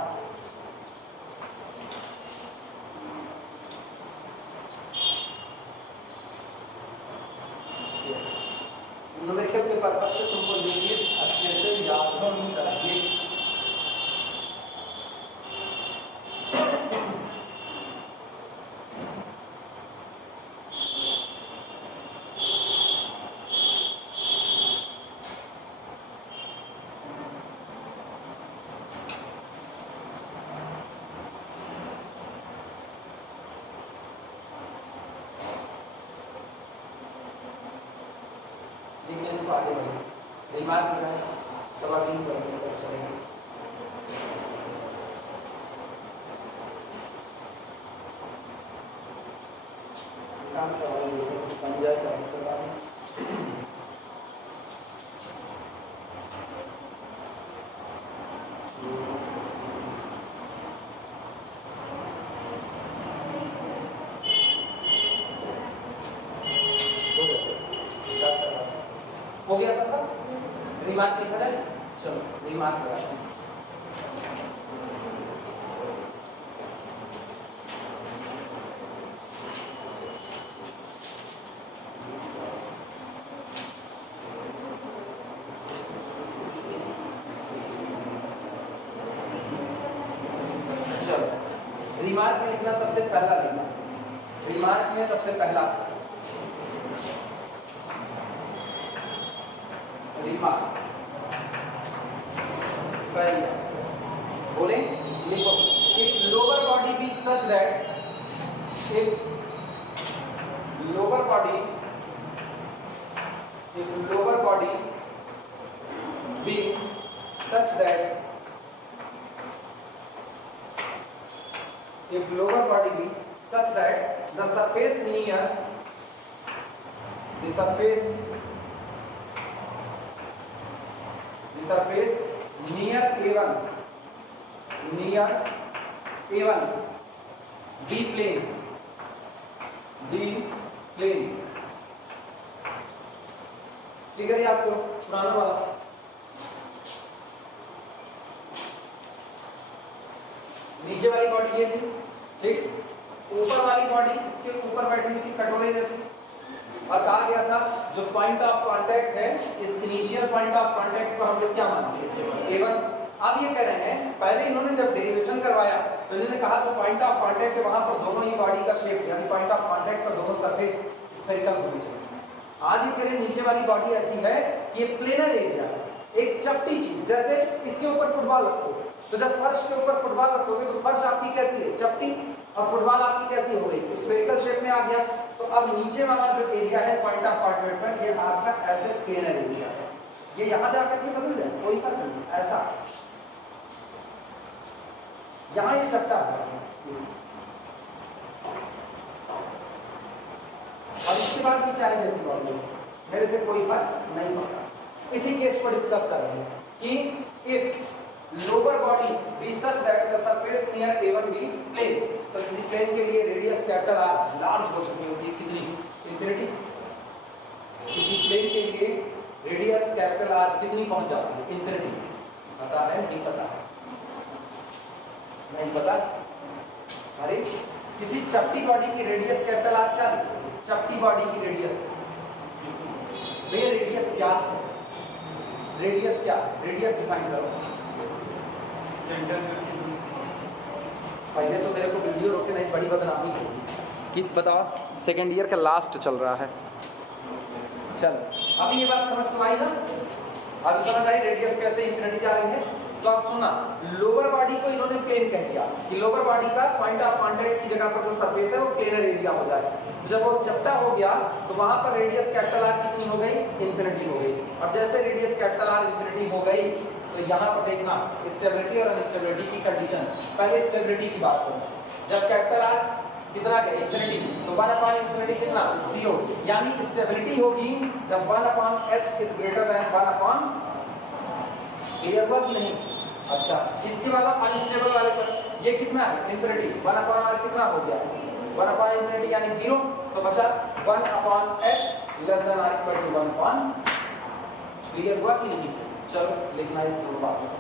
Numerical के पर्पस से तुमको ये चीज अच्छे से याद होनी चाहिए। आगे बढ़े दिमाग में तब आगे ही चलेंगे। काम सवाल बन जाए तो हो गया सबका रिमार्क लिखा है। चलो रिमार्क लगाते हैं। चलो रिमार्क में लिखना सबसे पहला लिखना, रिमार्क में सबसे पहला रिमार्क बोले लिखो if lower body be such that if lower body be such that if lower body be such that the surface near A1 D plane figure याद करो पुराना वाला नीचे वाली बॉडी ये थी ठीक, ऊपर वाली बॉडी इसके ऊपर बैठी हुई थी कटोरे जैसे और कहा गया था जो पॉइंट ऑफ कांटेक्ट है इस इनिशियल पॉइंट ऑफ कांटेक्ट को हम लोग क्या मानते हैं A1। अब ये कह रहे हैं पहले इन्होंने जब डेरिवेशन करवाया तो इन्होंने कहा जो पॉइंट ऑफ कांटेक्ट है वहां पर दोनों ही बॉडी का शेप यानी पॉइंट ऑफ कांटेक्ट पर दोनों सरफेस स्फेरिकल होनी चाहिए। आज ये कह रहे नीचे वाली बॉडी ऐसी है कि ये प्लेनर एरिया है, एक चपटी चीज जैसे इसके ऊपर फुटबॉल रखो तो जब फर्श के ऊपर फुटबॉल रखोगे तो फर्श आपकी कैसी है चपटी और फुटबॉल आपकी कैसी हो गई स्फेरिकल शेप में आ गया। तो अब नीचे वाला जो एरिया है पॉइंट ऑफ कांटेक्ट पर ये आपका ऐसे प्लेनर एरिया है, ये यहाँ जाकर के बदल जाए कोई फर्क नहीं ऐसा यहाँ ये चपटा है। और इसके बाद भी चाहे जैसी बॉडी मेरे से कोई फर्क नहीं पड़ता। इसी केस को डिस्कस कर रहे हैं कि if lower body be such that the surface near A1 be plane, तो किसी प्लेन के लिए रेडियस कैपिटल R लार्ज हो चुकी होती है कितनी इंफिनिटी। किसी प्लेन के लिए रेडियस कैपिटल R कितनी पहुंच जाती है इंफिनिटी। पता है नहीं पता है नहीं पता। अरे किसी चपटी बॉडी की रेडियस कैपिटल R क्या है चपटी बॉडी की रेडियस वे रेडियस क्या है रेडियस क्या रेडियस डिफाइन करो। पहले तो मेरे को वीडियो रोके नहीं बड़ी बदनामी होगी कि बताओ सेकेंड ईयर का लास्ट चल रहा है। चलो अभी ये बात समझ तो आई ना, अभी समझ आई रेडियस कैसे इंफिनिटी जा रही है। तो आप सुना लोअर बॉडी को इन्होंने प्लेन कह दिया कि लोअर बॉडी का पॉइंट ऑफ कांटेक्ट की जगह पर जो सरफेस है वो प्लेनर एरिया हो जाए। जब वो चपटा हो गया तो वहां पर रेडियस कैपिटल R कितनी हो गई इंफिनिटी हो गई। और जैसे रेडियस कैपिटल R इंफिनिटी हो गई तो यहाँ पर देखना स्टेबिलिटी और अनस्टेबिलिटी की कंडीशन। पहले स्टेबिलिटी की बात करो जब कैपिटल आर कितना गया इंफिनिटी, तो 1 अपॉन इंफिनिटी कितना 0, यानी स्टेबिलिटी होगी जब 1 upon h is greater then 1 upon, clear हुआ कि नहीं? अच्छा, इसके बाद अनस्टेबल वाले पर ये कितना है इंफिनिटी, 1 अपॉन r कितना हो गया 1 अपॉन इंफिनिटी यानी 0, तो बचा 1 upon h less than r equal to 1 upon, clear हुआ कि नहीं? चलो लिखना इस दोनों बातों को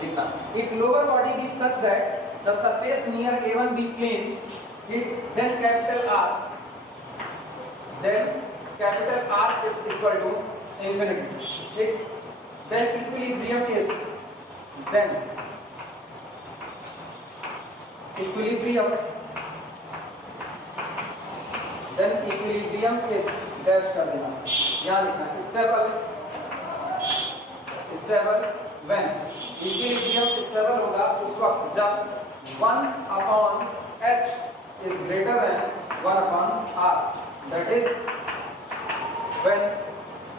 लिखना। If lower body is such that the surface near A1 be plane, then capital R is equal to infinity, ठीक? Then equilibrium is dash कर देना, यहाँ लिखना स्टेबल when इक्विलिब्रियम स्टेबल होगा उस वक्त जब 1 upon h is greater than 1 upon r, that is when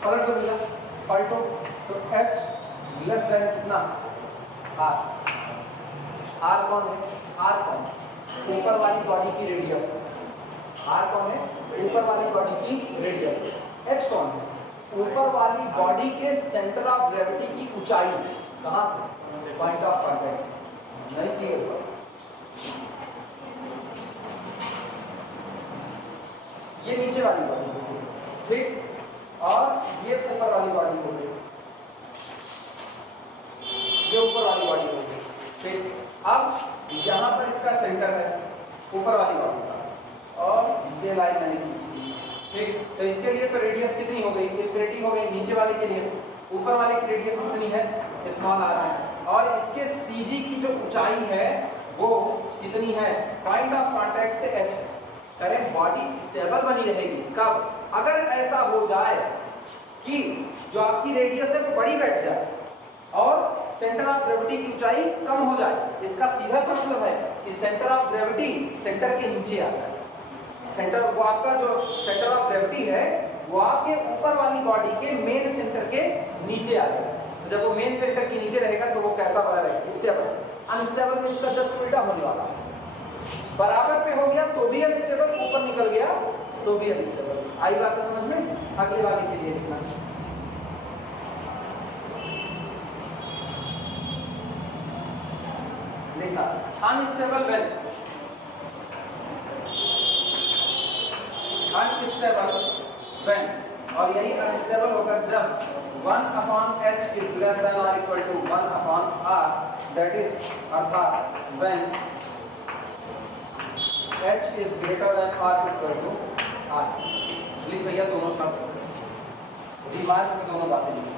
पलट दो भैया, पलटो तो h लेस देन कितना r, r कौन है, r कौन है ऊपर वाली बॉडी की रेडियस, r कौन है ऊपर वाली बॉडी की रेडियस, h कौन है ऊपर वाली बॉडी के सेंटर ऑफ ग्रेविटी की ऊंचाई, कहां से पॉइंट ऑफ कांटेक्ट, नहीं क्लियर हुआ? ये नीचे वाली बॉडी हो गई, ठीक, और ये ऊपर वाली बॉडी हो गई, ये ऊपर वाली बॉडी हो गई, ठीक। अब यहाँ पर इसका सेंटर है ऊपर वाली बॉडी का, और ये लाइन मैंने खींची, ठीक। तो इसके लिए तो रेडियस कितनी हो गई, इंफिनिटी हो गई। नीचे वाले के लिए ऊपर वाले की रेडियस कितनी है, स्मॉल आ रहा है, और इसके सीजी की जो ऊंचाई है वो कितनी है, पॉइंट ऑफ कांटेक्ट से h, करें बॉडी स्टेबल बनी रहेगी कब, अगर ऐसा हो जाए कि जो आपकी रेडियस है वो बड़ी बैठ जाए और सेंटर ऑफ ग्रेविटी की ऊंचाई कम हो जाए। इसका सीधा सा मतलब है कि सेंटर ऑफ ग्रेविटी सेंटर के नीचे आ जाए, सेंटर वो आपका जो सेंटर ऑफ ग्रेविटी है वो आपके ऊपर वाली बॉडी के मेन सेंटर के नीचे आ जाए। तो जब वो मेन सेंटर के नीचे रहेगा तो वो कैसा बना रहेगा, स्टेबल। अनस्टेबल में इसका जस्ट उल्टा होने वाला है, बराबर पे हो गया तो भी अनस्टेबल, ऊपर निकल गया तो भी अनस्टेबल। आई बात है समझ में? अगले वाले के लिए लिखना अनस्टेबल व्हेन, अनस्टेबल व्हेन, और यही अनस्टेबल होगा जब 1 upon h is less than or equal to 1 upon r, that is अर्थात when h is greater than or equal to r। लिख भैया दोनों शब्द, रिमार्क में दोनों बातें लिख।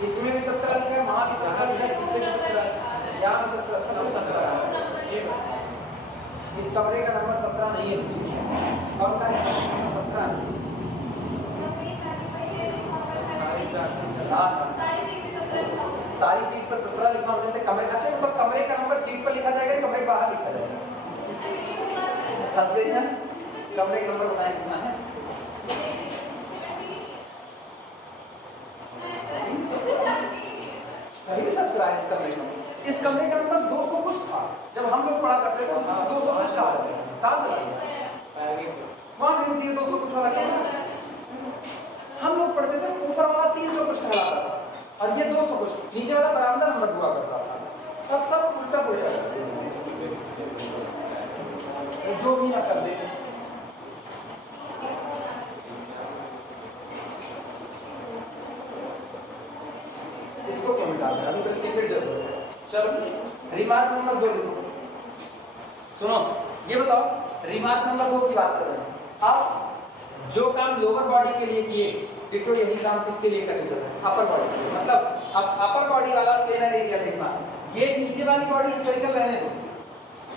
इसमें भी 17 लिखा है, वहां भी 17 लिखा है, पीछे भी 17 है, यहाँ भी 17 है। इस कमरे का नंबर 17 नहीं है, कौन का है 17? सारी सीट पर 17 लिखा होने से कमरे, अच्छा मतलब कमरे का नंबर सीट पर लिखा जाएगा, कमरे बाहर लिखा जाएगा? फंस गई ना, कमरे का नंबर बताएं कितना है? सही में 17 है इस कमरे का नंबर 200 कुछ था, जब हम लोग पढ़ा करते थे 200 कुछ कहा कहाँ चला गया, वहाँ भेज दिए 200 कुछ वाला क्या, हम लोग पढ़ते थे ऊपर वाला 300 कुछ कहलाता था और ये 200 कुछ, नीचे वाला बरामदा नंबर हुआ करता था। सब उल्टा पुल्टा करते जो भी ना कर दे। इसको क्यों मिटा दें, अभी तो इसकी फिर जरूरत है। चलो रिमार्क नंबर 2 लिखो। सुनो ये बताओ, रिमार्क नंबर 2 की बात कर रहे हैं। अब जो काम लोअर बॉडी के लिए किए, डिटो यही काम किसके लिए करने चल रहे हैं, अपर बॉडी। मतलब अब अपर बॉडी वाला प्लेनर एरिया देखना, ये नीचे वाली बॉडी स्फेरिकल रहने दो,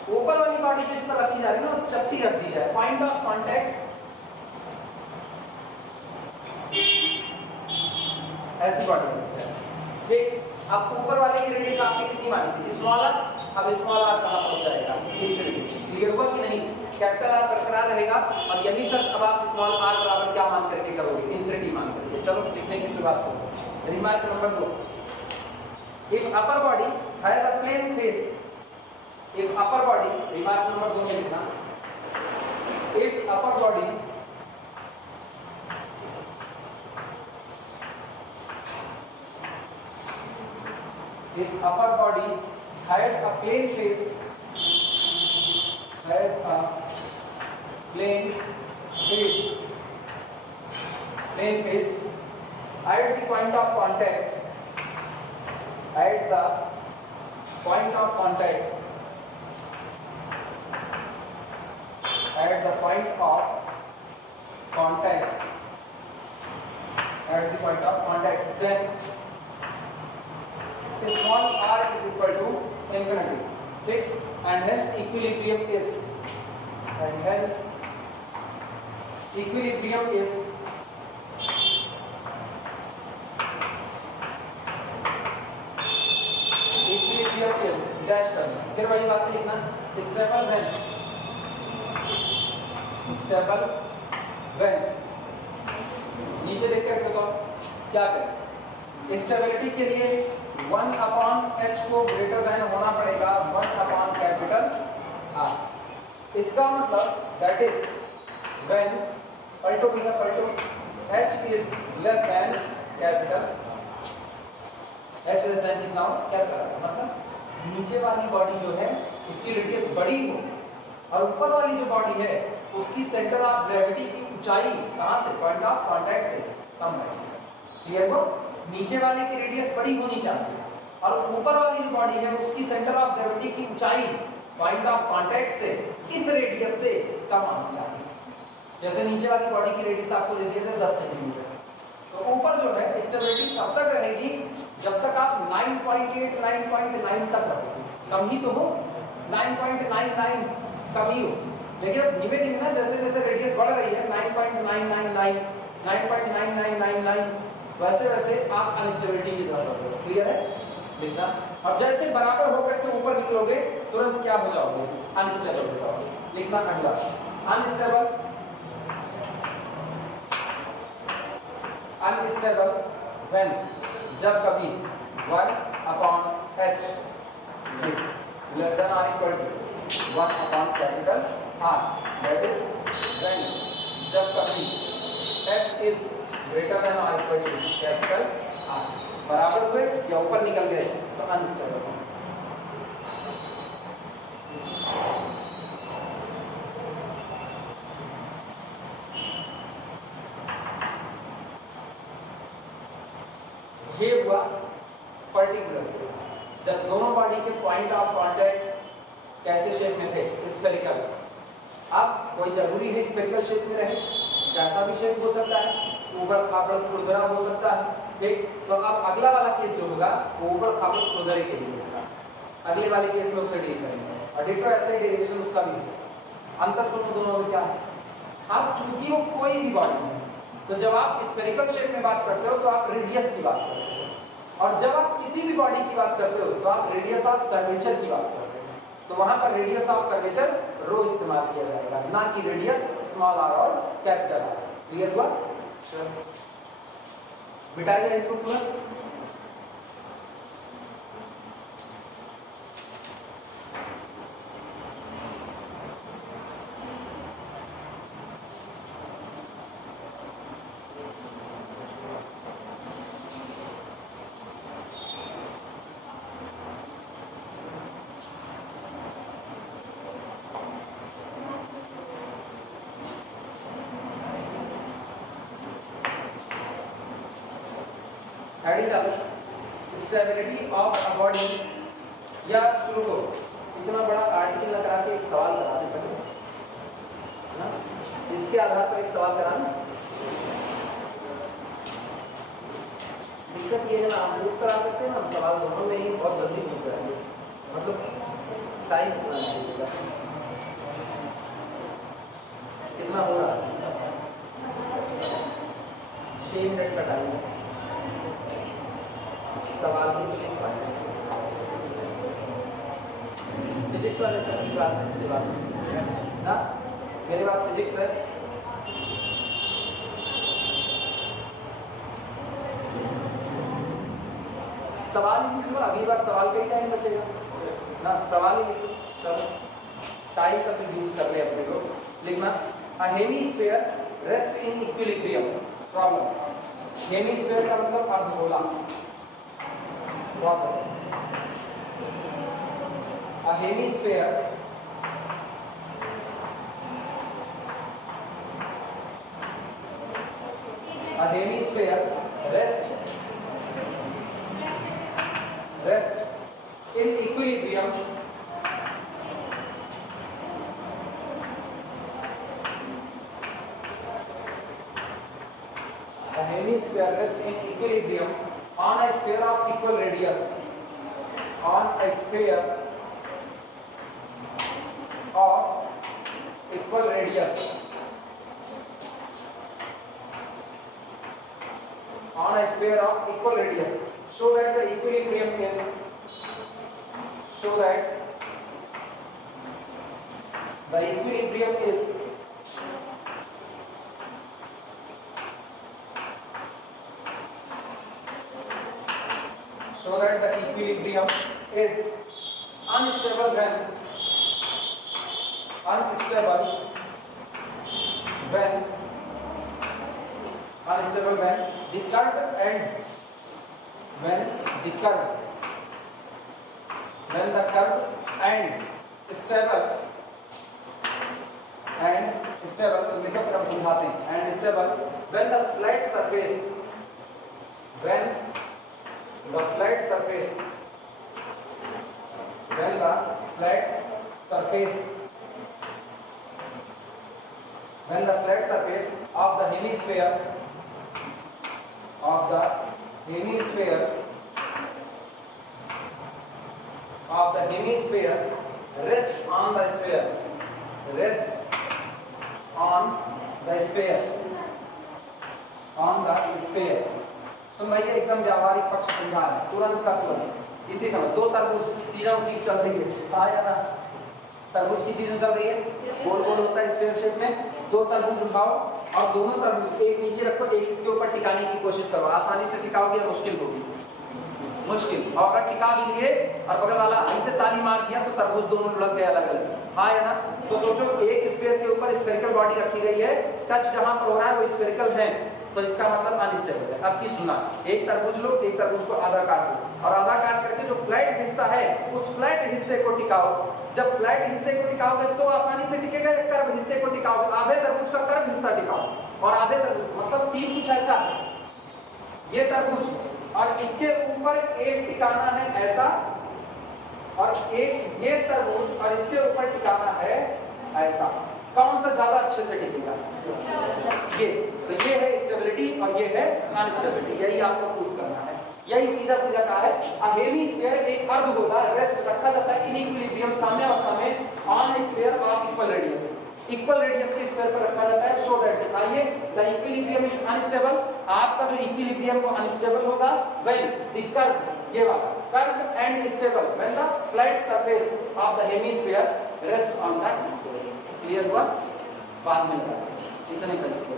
ऊपर वाली बॉडी जिस पर रखी जा रही है ना वो चपटी रख दी जाए। पॉइंट ऑफ कांटेक्ट ऐसी बॉडी रखी जाए। ठीक, अब ऊपर वाले की रेडियस आपने कितनी मानी थी? Small r. अब स्मॉल आर कहां पहुंच जाएगा? इंफिनिटी। क्लियर हुआ कि नहीं? कैपिटल आर बरकरार रहेगा और यही शर्त अब आप स्मॉल आर बराबर क्या मान करके करोगे? इंफिनिटी मान करके। चलो लिखने की शुरुआत करो। Remark number 2, if upper body has a plane face, if upper body, remark number 2 में लिखना, if upper body if upper body has a plain face, has a plain face, at the point of contact, at the point of contact, at the point of contact, at the point of contact, then small r is equal to infinity. ठीक, and hence equilibrium is, and hence equilibrium is dash करना। फिर वही बात लिखना, stable when नीचे देख कर बताओ क्या करें। स्टेबिलिटी के लिए 1/h को ग्रेटर देन होना पड़ेगा 1/कैपिटल R। इसका मतलब दैट इज व्हेन पलटो भैया पलटो, h is less then capital, h less than कितना हो? कैपिटल। मतलब नीचे वाली बॉडी जो है उसकी रेडियस बड़ी हो और ऊपर वाली जो बॉडी है उसकी सेंटर ऑफ ग्रेविटी की ऊंचाई कहां से? पॉइंट ऑफ कांटेक्ट से कम है। क्लियर हो? नीचे वाले की रेडियस बड़ी होनी चाहिए और ऊपर वाली जो बॉडी है उसकी सेंटर ऑफ ग्रेविटी की ऊंचाई पॉइंट ऑफ कांटेक्ट से इस रेडियस से कम आनी चाहिए। जैसे नीचे वाली बॉडी की रेडियस आपको दे दी है 10 सेंटीमीटर, तो ऊपर जो है स्टेबिलिटी तब तक रहेगी जब तक आप 9.8 9.9 तक रखोगे। कम ही तो हो, 9.99 कम ही हो, लेकिन अब धीमे धीमे ना जैसे जैसे रेडियस बढ़ रही है 9.999 9.9999 वैसे वैसे आप अनस्टेबिलिटी की तरफ बढ़ोगे। क्लियर है? लिखना। और जैसे बराबर होकर के ऊपर निकलोगे तुरंत क्या हो जाओगे? अनस्टेबल हो जाओगे। लिखना अगला, अनस्टेबल व्हेन, जब कभी 1/h लेस देन और इक्वल टू 1/कैपिटल R, दैट इज व्हेन, जब कभी h इज ग्रेटर देन और इक्वल टू कैपिटल R। बराबर हुए या ऊपर निकल गए तो अनस्टेबल हो। ये हुआ पर्टिकुलर केस, जब दोनों बॉडी के पॉइंट ऑफ कांटेक्ट कैसे शेप में थे? स्फेरिकल। अब कोई जरूरी है स्फेरिकल शेप में रहे, कैसा भी शेप हो सकता है, ऊबड़ खाबड़ खुरदरा हो सकता है। ठीक, तो अब अगला वाला केस जो होगा वो ऊबड़ खाबड़ खुरदरे के लिए होगा। अगले वाले केस में उसे डील करेंगे और डिटो ऐसे डेरिवेशन उसका भी है। अंतर सुनो दोनों में क्या है। अब चूंकि वो कोई भी बॉडी है तो जब आप स्फेरिकल शेप में बात करते हो तो आप रेडियस की बात करते हो, और जब आप किसी भी बॉडी की बात करते हो तो आप रेडियस ऑफ कर्वेचर की बात करते हो। तो वहां पर रेडियस ऑफ कर्वेचर रो इस्तेमाल किया जाएगा, ना कि रेडियस स्मॉल आर और कैपिटल आर। क्लियर हुआ? मिटाइए इनको पूरा। स्टेबिलिटी ऑफ अ बॉडी, या शुरू करो, इतना बड़ा आर्टिकल लगा के एक सवाल करा दे पहले ना, इसके आधार पर एक सवाल कराना। दिक्कत ये है ना, आप प्रूफ करा सकते हैं ना, सवाल दोनों में ही बहुत जल्दी पूछ जाएंगे। मतलब टाइम कितना हो रहा है? 6 मिनट का टाइम है। सवाल भी तो लिख पाए। फिजिक्स वाले सर की क्लास है इसके बाद ना, मेरे बाद फिजिक्स है। सवाल ही लिख लो, अगली बार सवाल का ही टाइम बचेगा ना, सवाल ही लिख लो। चलो टाइम का भी यूज कर ले अपने को। लिखना a hemisphere rest in equilibrium. Problem hemisphere का मतलब अर्धगोला। Problem a hemisphere rest in equilibrium a hemisphere rests in equilibrium on a sphere of equal radius, on a sphere of equal radius, on a sphere of equal radius, so that the equilibrium is unstable when the curve and when the curve stable तो लिखो फिर हम समझाते हैं। and stable when the flat surface when the flat surface of the hemisphere rests on the sphere। सुन भाई एकदम व्यावहारिक पक्ष समझा रहे हैं, तुरंत का तुरंत। इसी समय दो तरबूज सीधा उसी चल रही है, हाँ या ना? तरबूज की सीजन चल रही है, गोल गोल होता है स्क्वायर शेप में। दो तरबूज उठाओ और दोनों तरबूज एक नीचे रखो, एक इसके ऊपर टिकाने की कोशिश करो। आसानी से टिकाओगे, मुश्किल होगी, मुश्किल। और अगर टिका भी लिए और बगल वाला हमसे ताली मार दिया तो तरबूज दोनों लग गए अलग अलग, हाँ या ना? तो सोचो एक स्फीयर के ऊपर स्फेरिकल बॉडी रखी गई है, टच जहां पर हो रहा है वो स्फेरिकल है, तो इसका मतलब अनस्टेबल है। अब की सुना, एक तरबूज लो, एक तरबूज को आधा काट लो और आधा काट करके जो फ्लैट हिस्सा है उस फ्लैट हिस्से को टिकाओ। जब फ्लैट हिस्से को टिकाओगे तो आसानी से टिकेगा, या कर्व हिस्से को टिकाओगे? आधे तरबूज का कर्व हिस्सा टिकाओ और आधे तरबूज, मतलब सीन कुछ ऐसा है, ये तरबूज और इसके ऊपर एक टिकाना है ऐसा, और एक ये तरबूज और इसके ऊपर टिकाना है ऐसा। कौन सा ज्यादा अच्छे से टिकेगा? ये। तो ये है स्टेबिलिटी और ये है अनस्टेबिलिटी, यही आपको प्रूव करना है। यही सीधा सीधा कहा है। अ हेमीस्फीयर एक अर्धगोला रेस्ट रखा जाता है इन इक्विलिब्रियम साम्यावस्था में on A sphere of equal radius. Equal radius के स्फीयर पर रखा जाता है, सो दैट दिखाइए द इक्विलिब्रियम इज अनस्टेबल। आपका जो इक्विलिब्रियम वो अनस्टेबल होगा व्हेन द कर्व, ये वाला curve and stable when the flat surface of the hemisphere rest on that sphere. Clear हुआ? बाद में इतने कर इसको।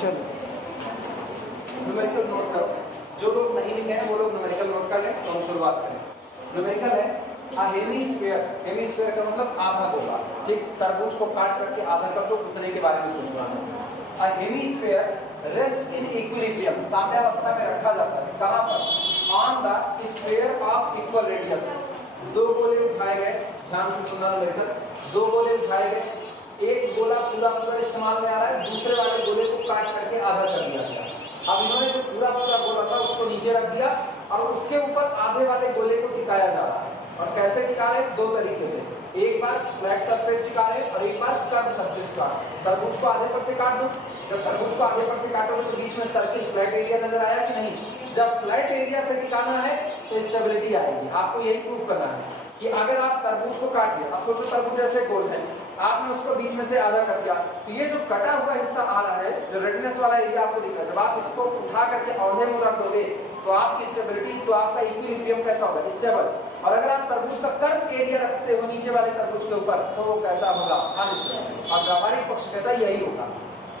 चलो न्यूमेरिकल नोट करो, जो लोग नहीं लिखे हैं वो लोग न्यूमेरिकल नोट कर लें। तो हम शुरुआत करें। न्यूमेरिकल है अ हेमीस्फीयर, हेमीस्फीयर का मतलब आधा गोला, ठीक? तरबूज को काट करके आधा कर दो, उतने के बारे में सोचना है। अ हेमीस्फीयर रेस्ट इन इक्विलिब्रियम, साम्यावस्था में रखा जाता है, कहां पर? On the sphere of equal radius. दो गोले उठाए गए, ध्यान से सुनना लेकर, दो गोले उठाए गए, एक गोला पूरा इस्तेमाल में आ रहा है, दूसरे वाले गोले को काट करके आधा कर दिया गया। अब इन्होंने जो पूरा गोला था उसको नीचे रख दिया और उसके ऊपर आधे वाले गोले को टिकाया जा रहा है। और कैसे टिका रहे हैं? दो तरीके से, एक बार फ्लैट सरफेस टिका रहे हैं और एक बार कर्व सरफेस टिका रहे हैं। तरबूज को आधे पर से काट दो, जब तरबूज को आधे पर से काटोगे तो बीच में सर्किल फ्लैट एरिया नजर आया कि नहीं? जब फ्लैट एरिया से टिकाना है तो स्टेबिलिटी आएगी। आपको यही प्रूव करना है कि अगर आप तरबूज को काट दिया, अब सोचो तरबूज ऐसे गोल है, आपने उसको बीच में से आधा कर दिया, तो ये जो कटा हुआ हिस्सा आ रहा है, जो रेडनेस वाला एरिया आपको दिख रहा है, जब आप इसको उठा करके औंधे मुंह रख दोगे तो आपकी स्टेबिलिटी, तो आपका इक्विलिब्रियम कैसा होगा? स्टेबल। और अगर आप तरबूज का कर्व एरिया रखते हो नीचे वाले तरबूज के ऊपर तो वो कैसा होगा? अनस्टेबल। और व्यापारिक पक्ष कहता है यही होगा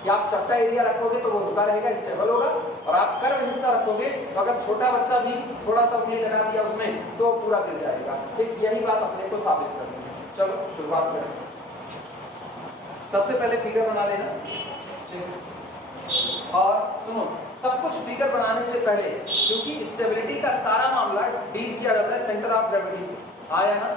कि आप चपटा एरिया रखोगे तो वो रुका रहेगा, स्टेबल होगा, और आप कर्व हिस्सा रखोगे तो अगर छोटा बच्चा भी थोड़ा सा उंगली लगा दिया उसमें तो पूरा गिर जाएगा। ठीक यही बात अपने को साबित करनी है। चलो शुरुआत करें। सबसे पहले फिगर बना लेना, ठीक। और सुनो, सब कुछ फिगर बनाने से पहले, क्योंकि स्टेबिलिटी का सारा मामला डील किया जाता है सेंटर ऑफ ग्रेविटी से, आया ना?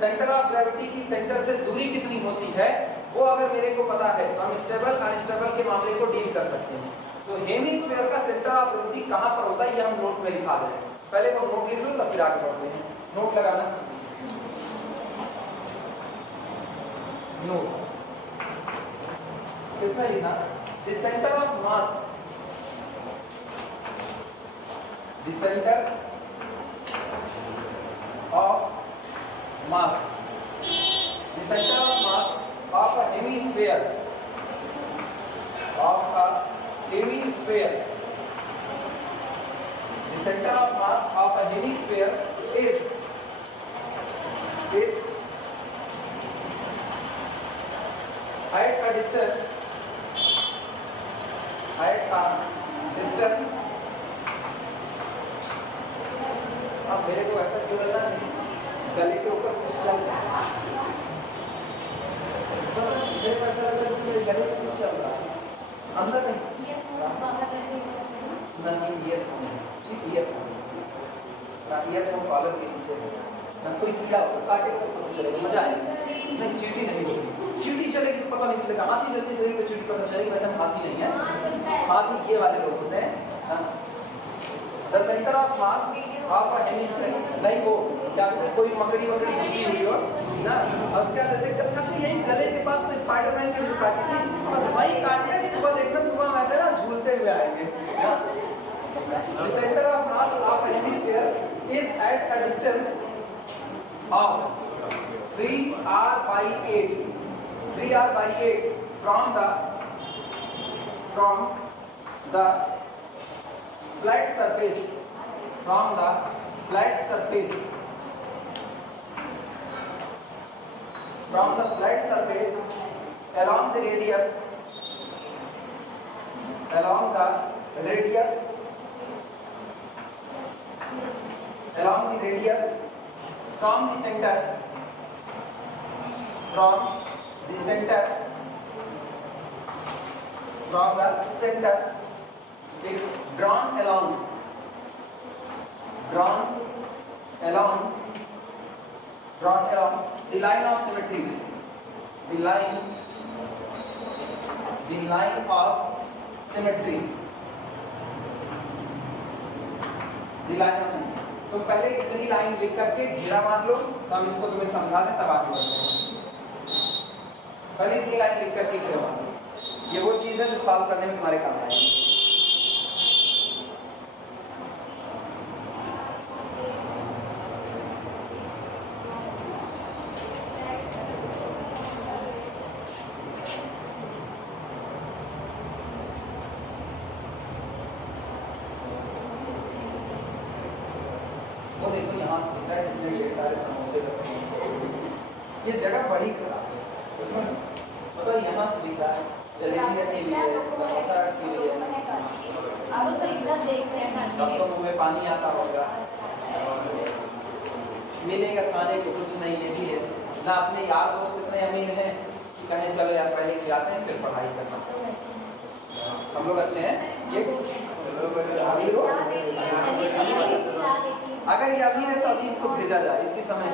सेंटर ऑफ ग्रेविटी की सेंटर से दूरी कितनी होती है वो अगर मेरे को पता है तो हम स्टेबल अनस्टेबल के मामले को डील कर सकते हैं। तो हेमिस्फीयर का सेंटर ऑफ ग्रेविटी कहाँ पर होता है ये हम नोट में लिखा दें। पहले वो नोट लिख लो तब फिर आगे बढ़ते हैं। नोट लगाना, नोट किसमें लिखा? The centre of mass, the centre of mass, the center of mass of a hemisphere, the center of mass of a hemisphere is at a distance अब मेरे को ऐसा क्यों लग रहा है गले के ऊपर कुछ चल रहा है? मुझे ऐसा लग रहा है इसमें गले पे कुछ चल रहा है, अंदर नहीं, ईयरफोन है, ठीक ईयरफोन, ईयरफोन कॉलर के नीचे है, कोई कीड़ा हो काटेगा तो कुछ चलेगा, मजा आएगा। नहीं चींटी नहीं होगी, चींटी चलेगी तो पता नहीं चलेगा, हाथी जैसे शरीर पे चींटी पता चलेगी, वैसे हाथी नहीं है, हाथी ये वाले लोग होते हैं। The center of mass of a hemisphere, नहीं वो क्या कोई मकड़ी घुसी हुई हो ना, और उसके बाद ऐसे अच्छा यही गले के पास तो स्पाइडरमैन के भी काटी थी, बस वही काटने सुबह देखना, सुबह में ऐसे ना झूलते हुए आएंगे। The center of mass of a hemisphere is at a distance of 3r/8 from the flat surface, along the radius from the center drawn along the line of symmetry, the line of symmetry, तो पहले इतनी line लिख करके घेरा मान लो, तो हम इसको तुम्हें समझा दें तब आगे बढ़ते हैं। पहले इतनी लाइन लिख करके घेरा मान लो, ये वो चीज है जो सॉल्व करने में तुम्हारे काम आएगी। वो देखो यहाँ से दिख रहा है कितने ढेर सारे समोसे रखे हैं, ये जगह बड़ी खराब है, उसमें मतलब यहाँ से दिख रहा है जलेबी रखी हुई है, समोसा रखी हुई है, अब तो मुँह में पानी आता होगा, मिलेगा खाने को कुछ नहीं, ये भी है ना। अपने यार दोस्त इतने अमीर हैं कि कहें चलो यार पहले खिलाते हैं फिर पढ़ाई करना, हम लोग अच्छे हैं। ये अगर ये अमीर है तो अभी इनको भेजा जाए इसी समय,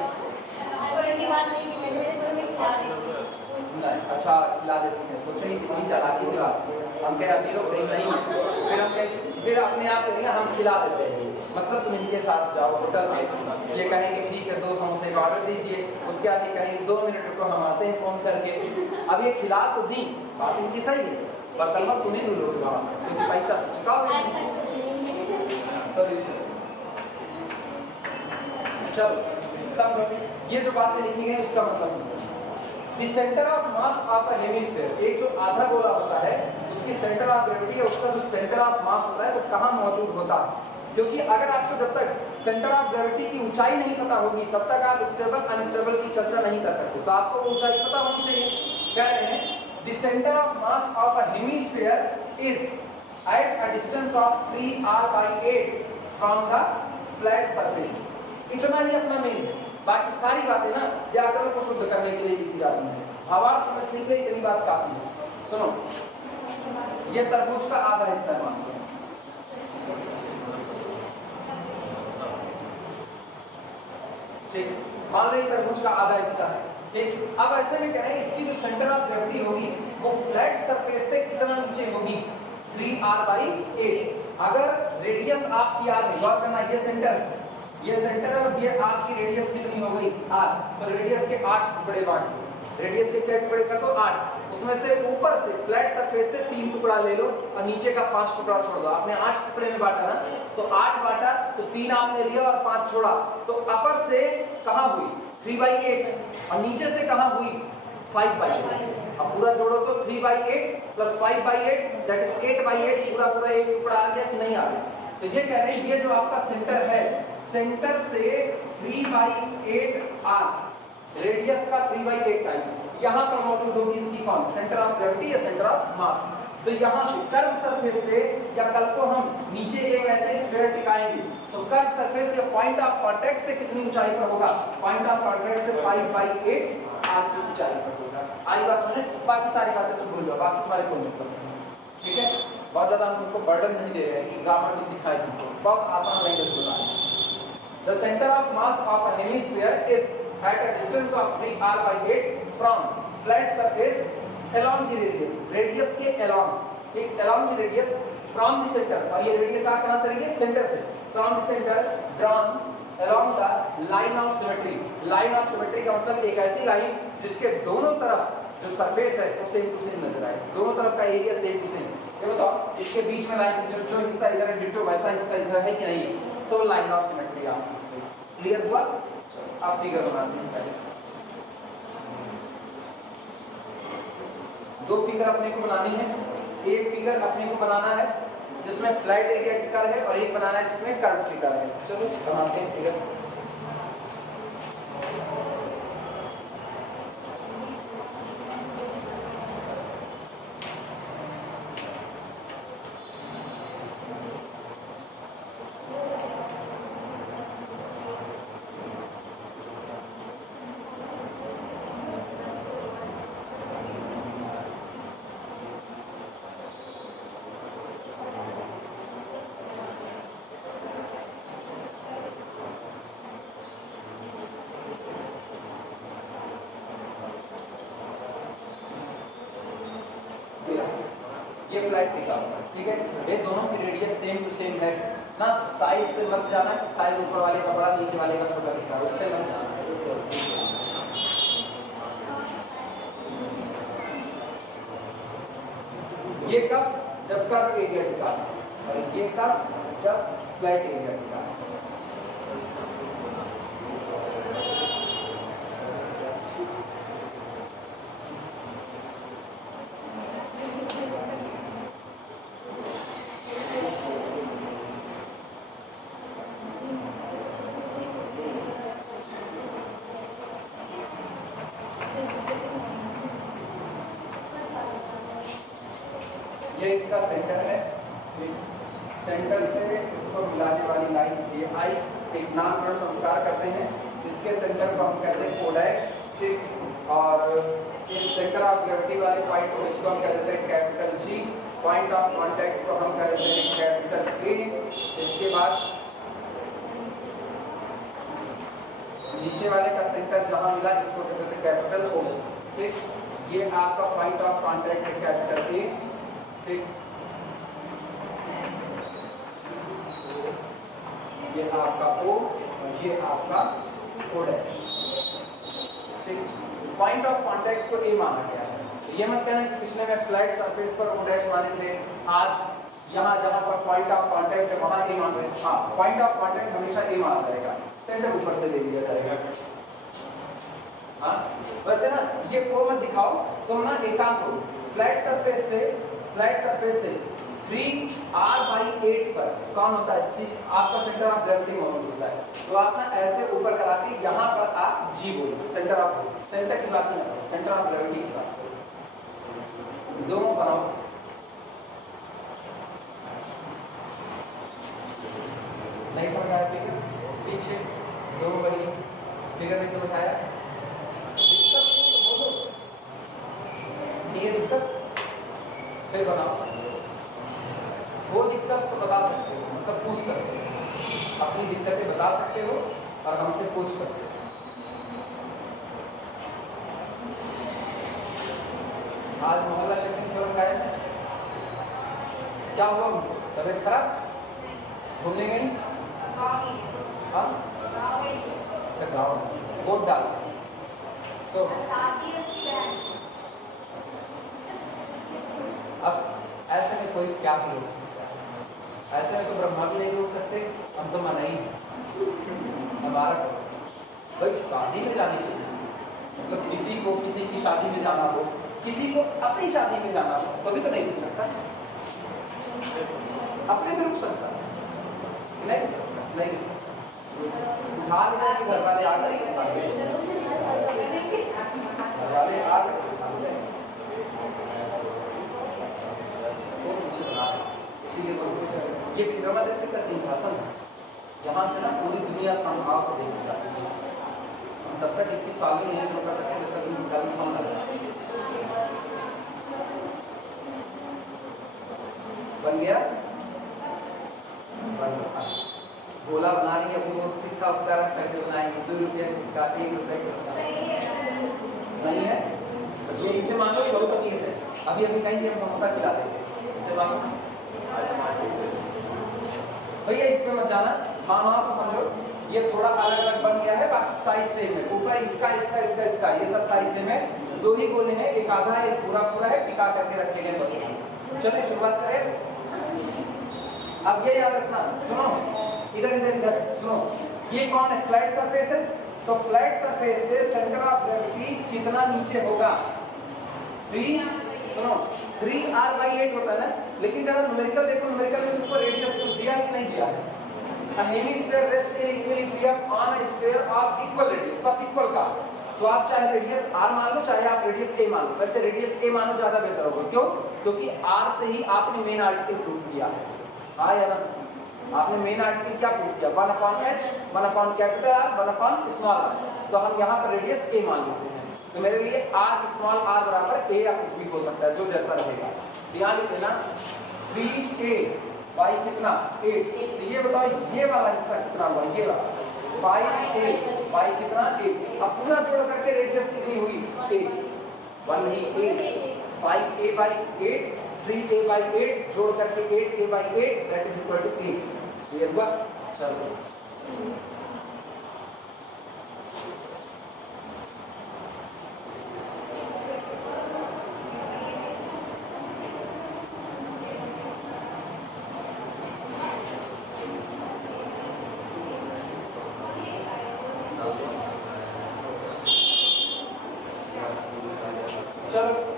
की बात नहीं की मैंने खिला दी नहीं, अच्छा खिला देती है, सोचो ये कितनी चालाकी से बात है। हम कहे अभी लोग कहीं नहीं, फिर हम कहे फिर अपने आप कहेंगे हम खिला देते हैं, मतलब तुम इनके साथ जाओ होटल में, ये कहेंगे ठीक है 2 समोसे का ऑर्डर दीजिए, उसके बाद ये कहेंगे 2 मिनट रुको हम आते हैं फ़ोन करके। अब ये खिला तो दी, बात इनकी सही है, बर्तन में तुम ही धुल लोगे वहाँ, क्योंकि पैसा चुकाओगे। सॉल्यूशन चलो समझो, ये जो बातें लिखी गई उसका मतलब समझो। The center of mass of a hemisphere, एक जो आधा गोला होता है उसकी सेंटर ऑफ ग्रेविटी है, उसका जो सेंटर ऑफ मास होता है वो कहाँ मौजूद होता है? क्योंकि अगर आपको जब तक सेंटर ऑफ ग्रेविटी की ऊंचाई नहीं पता होगी तब तक आप स्टेबल अनस्टेबल की चर्चा नहीं कर सकते, तो आपको वो ऊंचाई पता होनी चाहिए। कह रहे हैं the center of mass of a hemisphere is at a distance of 3r/8 from the flat surface। इतना ही अपना मेन है, बाकी सारी बातें ना व्याकरण को शुद्ध करने के लिए लिखी जाती हैं, भावार्थ समझने के लिए इतनी बात काफी है। सुनो, ये तरबूज का आधा हिस्सा मानते हैं, ठीक, मान लो ये तरबूज का आधा हिस्सा है, ठीक। अब ऐसे में क्या है, इसकी जो सेंटर ऑफ ग्रेविटी होगी वो फ्लैट सरफेस से कितना नीचे होगी? 3r/8। अगर रेडियस आपकी r है, गौर करना, ये सेंटर और ये आपकी रेडियस कितनी हो गई? r, तो रेडियस के 8 टुकड़े बांट दो, रेडियस के क्या टुकड़े कर दो? 8, उसमें से ऊपर से फ्लैट सरफेस से 3 टुकड़ा ले लो और नीचे का 5 टुकड़ा छोड़ दो। आपने 8 टुकड़े में बांटा ना, तो 8 बांटा तो 3 आपने लिया और 5 छोड़ा, तो अपर से कहाँ हुई? 3/8 और नीचे से कहाँ हुई? 5/8। अब पूरा जोड़ो तो 3/8 प्लस 5/8 दैट इज 8/8, पूरा एक टुकड़ा आ गया कि नहीं आ गया? तो ये कह रहे हैं ये जो आपका सेंटर है, सेंटर से 3/8r, रेडियस का 3/8 टाइम्स यहाँ पर मौजूद होगी इसकी कौन? सेंटर ऑफ ग्रेविटी या सेंटर ऑफ मास। तो यहाँ से कर्व सरफेस से, या कल को हम नीचे एक ऐसे स्फीयर टिकाएंगे तो कर्व सरफेस या पॉइंट ऑफ कांटेक्ट से कितनी ऊंचाई पर होगा? पॉइंट ऑफ कांटेक्ट से 5/8r की ऊंचाई पर होगा। आई बात समझे? बाकी सारी बातें तो भूल जाओ, बाकी तुम्हारे कोई मतलब नहीं, ठीक है। बहुत ज्यादा हम तुमको बर्डन नहीं दे रहे हैं कि ग्रामर भी सिखाए तुमको, बहुत आसान लैंग्वेज बता रहे हैं। The center of mass of a hemisphere is at a distance of 3r/8 from flat surface along the radius, radius के along, एक along the radius from the center, और ये radius आ कहाँ से रहेगी? सेंटर से, from the center drawn along the line of symmetry। line of symmetry का मतलब एक ऐसी लाइन जिसके दोनों तरफ जो सरफेस है वो सेम टू सेम नजर आए, दोनों तरफ का एरिया सेम टू सेम। ये बताओ, इसके बीच में लाइन जो हिस्सा इधर है डिटो वैसा हिस्सा इधर है कि नहीं? तो लाइन ऑफ सिमेट्री आपकी क्लियर हुआ? आप फिगर बनाते हैं पहले, 2 फिगर अपने को बनानी है। एक फिगर अपने को बनाना है जिसमें फ्लैट एरिया टिका है और एक बनाना है जिसमें कर्व टिका है। चलो बनाते हैं फिगर। ये फ्लैट टिका हुआ है, ठीक है। ये दोनों की रेडियस सेम टू सेम है ना, साइज पे मत जाना कि साइज ऊपर वाले का बड़ा नीचे वाले का छोटा दिखा है, उससे मत जाना। ये कब? जब कर्व एरिया टिका, और ये कब? जब फ्लैट एरिया टिका। ये इसका सेंटर है, सेंटर से इसको मिलाने वाली लाइन ये आई, एक नामकरण संस्कार करते हैं। इसके सेंटर को हम कहते हैं कोडैश, ठीक। और इस सेंटर ऑफ ग्रेविटी वाले पॉइंट को इसको हम कह देते हैं capital G, point of contact को हम कह देते हैं कैपिटल ए। इसके बाद नीचे वाले का सेंटर जहां मिला इसको कहते हैं कैपिटल ओ। ठीक, ये आपका पॉइंट ऑफ कांटेक्ट है कैपिटल ए। ठीक, ये आपका ओ और ये आपका ओ डैश। ठीक, पॉइंट ऑफ कांटेक्ट को ए माना गया है। तो ये मत कहना कि पिछले में फ्लैट सरफेस पर ओ डैश माने थे, आज यहाँ जहाँ पर पॉइंट ऑफ कांटेक्ट है वहाँ ए मान रहे हैं। हाँ, पॉइंट ऑफ कांटेक्ट हमेशा ए माना जाएगा, सेंटर ऊपर से ले लिया जाएगा। हाँ, वैसे ना ये को मत दिखाओ, तुम ना एक काम करो, फ्लैट सरफेस से 3r/8 पर कौन होता है, आपका सेंटर ऑफ ग्रेविटी मौजूद होता है। तो आप ना ऐसे ऊपर करा के यहाँ पर आप जी बोलो, सेंटर की बात नहीं करो, सेंटर ऑफ ग्रेविटी की बात करो। दोनों बनाओ, नहीं समझ आया फिगर, पीछे दोनों बनी फिगर नहीं समझ आया, दिक्कत तो बोलो, ये दिक्कत फिर बनाओ। वो दिक्कत तो बता सकते हो, मतलब पूछ सकते हो, अपनी दिक्कतें बता सकते हो और हमसे पूछ सकते हो। आज मोहल्ला शिफ्टिंग थ्योरम का है, क्या हुआ, तबीयत खराब, घूमने गई? हाँ, अच्छा गाँव वोट डाल तो अब ऐसे में कोई क्या भी रोक सकता है, ऐसे में तो ब्रह्मा भी नहीं रोक सकते, हम तो मना ही हमारा भाई शादी में जाने के लिए, मतलब किसी को किसी की शादी में जाना हो, किसी को अपनी शादी में जाना हो, तो भी तो नहीं रुक सकता, अपने में रुक सकता नहीं रुक सकता, नहीं रुक सकता। उठा लेना कि घर वाले आ गए, घर वाले आ गए, इसीलिए तो ये विक्रमादित्य का सिंहासन है, यहाँ से ना पूरी दुनिया संभाव से देखी जाती है। हम तब तक इसकी सॉल्विंग नहीं शुरू कर सकते जब तक ये धर्म समझ आ जाए। बन गया, गोला बना रही है वो, सिक्का उक्का रख करके बनाएंगे, 2 रुपये सिक्का, 1 रुपये सिक्का नहीं है, ये इसे मान लो बहुत अमीर है, अभी अभी कहीं हम समोसा खिला देंगे, इसे मानो भैया, इस पे मत जाना, मानो आप समझो ये थोड़ा अलग अलग बन गया है, बाकी साइज सेम है, ऊपर इसका इसका इसका इसका ये सब साइज सेम है, 2 ही गोले हैं, एक आधा है एक पूरा पूरा है, टिका करके रखे गए बस। चलिए शुरुआत करें। अब ये याद रखना, सुनो इधर इधर इधर सुनो, ये कौन है, फ्लैट सरफेस है, तो फ्लैट सरफेस से सेंटर ऑफ ग्रेविटी कितना नीचे होगा, 3, सुनो 3r/8 होता है ना, लेकिन जरा न्यूमेरिकल देखो, न्यूमेरिकल में तुमको रेडियस कुछ दिया कि नहीं दिया है, a hemisphere rests in equilibrium on a sphere of equal radius, बस इक्वल का, तो आप चाहे रेडियस r मान लो चाहे आप रेडियस a मान लो, वैसे रेडियस a मानो ज्यादा बेहतर होगा, क्यों, क्योंकि r से ही आपने मेन आर्टिकल प्रूव किया है, हाँ या ना, आपने मेन आर्टिकल क्या प्रूव किया, 1/h, 1/R, 1/r, तो हम यहाँ पर रेडियस a मान लेते हैं, तो मेरे लिए r बराबर a या कुछ भी हो सकता है, जो जैसा रहेगा, ध्यान लिख लेना, 3a बाई कितना 8, तो ये बताओ ये वाला हिस्सा कितना हुआ, ये वाला 5a बाई कितना 8, अब पूरा जोड़ करके रेडियस कितनी हुई 8, 1 नहीं 8, 5a/8, 3a/8 जोड़ करके 8a/8 that is equal to 8, clear हुआ। चलो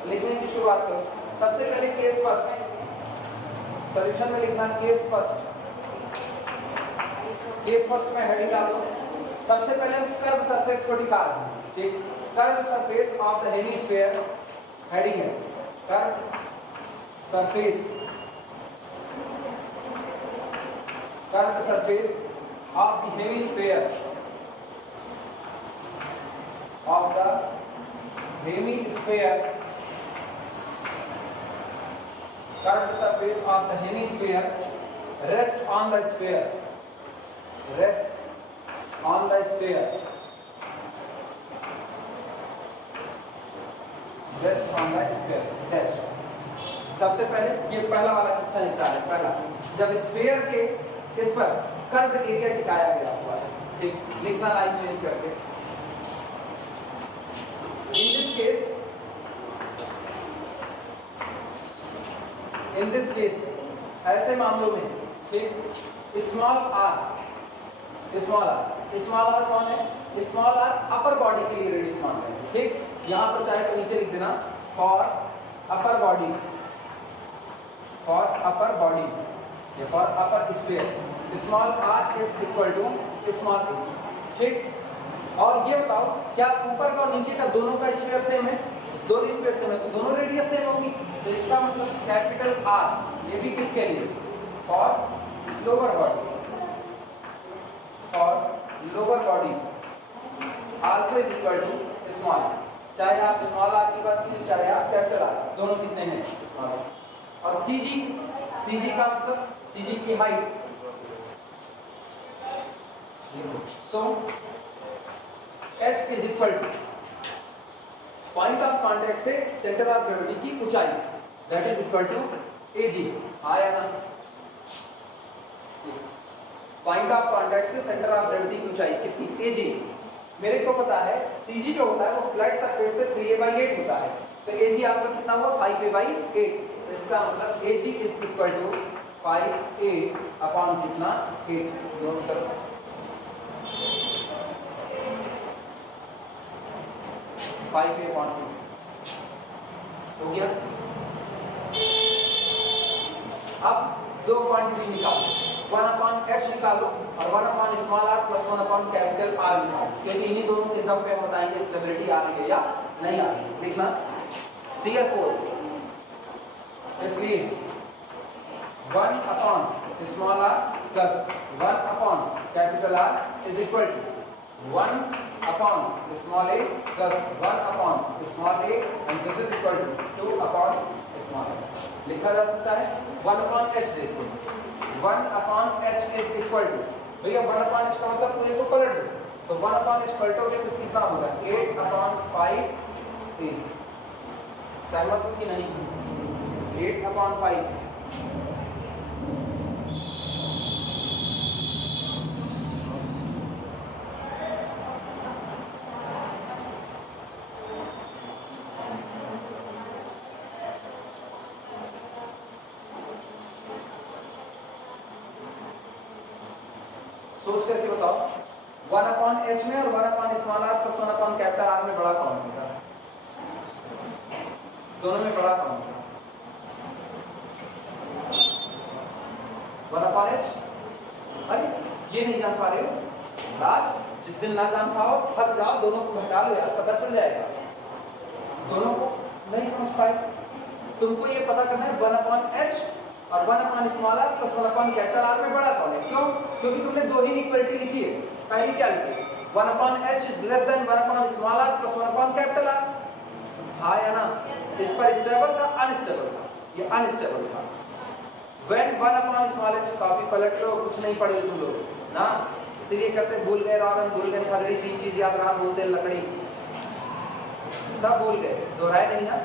लिखने की शुरुआत करो। सबसे पहले केस फर्स्ट, सॉल्यूशन में लिखना केस फर्स्ट, केस फर्स्ट में हेडिंग डालो। सबसे पहले हम कर्व सरफेस को निकाल, ठीक, curve surface of the hemisphere, heading है curve surface, curve surface of the hemisphere, of the hemisphere, curved surface of the hemisphere rests on the sphere, rests on the sphere, rest on the sphere dash. सबसे पहले ये पहला वाला किस्सा निकाल है। पहला, जब स्फीयर के इस पर कर्व एरिया टिकाया गया हुआ है, ठीक, लिखना लाइन चेंज करके। इन दिस केस ऐसे मामलों में, ठीक, स्मॉल आर कौन है? स्मॉल आर अपर बॉडी के लिए रेडियस मान रहे हैं, ठीक। यहाँ पर चाहे तो नीचे लिख देना फॉर अपर बॉडी या for upper sphere small are is equal to small A, ठीक। और ये बताओ क्या ऊपर का और नीचे का दोनों का स्फीयर सेम है? दोनों स्फीयर सेम है तो दोनों रेडियस सेम होगी। तो इसका मतलब कैपिटल आर ये भी किसके लिए? For lower body also is equal to small. चाहे आप स्मॉल आर की बात कीजिए चाहे आप कैपिटल आर, दोनों कितने हैं? Small are. और सीजी का मतलब सीजी की हाइट। So h is equal to point of contact से सेंटर ऑफ ग्रेविटी की ऊंचाई, that is equal to AG। आया ना? पॉइंट ऑफ कांटेक्ट से सेंटर ऑफ ग्रेविटी की ऊंचाई कितनी? AG। मेरे को पता है CG जो होता है वो फ्लैट सरफेस से 3a/8 होता है, तो AG आपका कितना हुआ? 5a/8। तो इसका मतलब AG is equal to 5a upon कितना? 8। दोनों तरफ 5a अपॉन 8 हो गया। अब दो क्वांटिटी निकालो, 1/h निकालो और 1/r प्लस 1/कैपिटल R निकालो, क्योंकि इन्हीं दोनों के दम पे हम बताएंगे स्टेबिलिटी आ रही है या नहीं आ रही है। लिखना therefore, इसलिए 1/r plus capital R is equal to 1/a plus 1/a and this is equal to 2/a। लिखा जा सकता है 1/h। देखो 1/h इज इक्वल टू, भैया 1/h का मतलब पूरे को पलट दो, तो 1/h पलटोगे तो कितना होगा? 8/5a। सहमत हो कि नहीं? 8/5। सोच करके बताओ 1/h में और 1/r प्लस 1/कैपिटल R में बड़ा कौन होगा? दोनों में बड़ा कौन होगा? 1/h। अरे ये नहीं जान पा रहे हो? राज, जिस दिन ना जान पाओ थक जाओ, दोनों को घटा लो यार, पता चल जाएगा। दोनों को नहीं समझ पाए, तुमको ये पता करना है 1/h और 1/r प्लस 1/कैपिटल R में बड़ा कौन है। क्यों? क्योंकि तुमने दो ही इक्वलिटी लिखी है। पहली क्या लिखी? 1/h is less than 1/r plus capital R। हाँ या ना? इस पर स्टेबल था, अनस्टेबल था, ये अनस्टेबल था। When 1/h कॉपी पलट लो, कुछ नहीं पढ़े तुम लोग ना, इसीलिए कहते भूल गए रावण, भूल गए खगड़ी, तीन चीज याद रहा, मूल तेल लकड़ी, सब भूल गए, दोहराए नहीं ना?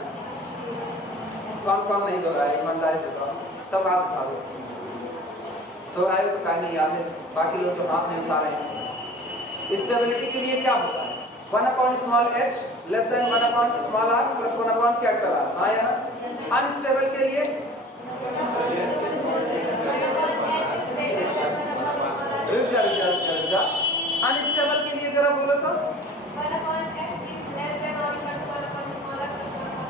कौन नहीं दोहराए? ईमानदारी से बताओ, सब हाथ उठा दो। दोहराए तो क्या नहीं याद है, बाकी लोग जो हाथ नहीं उठा रहे हैं। स्टेबिलिटी के लिए क्या होता है? 1/h less than 1/r plus capital R। हाँ या ना? अनस्टेबल के लिए रुक जा, अनस्टेबल के लिए जरा बोलो तो।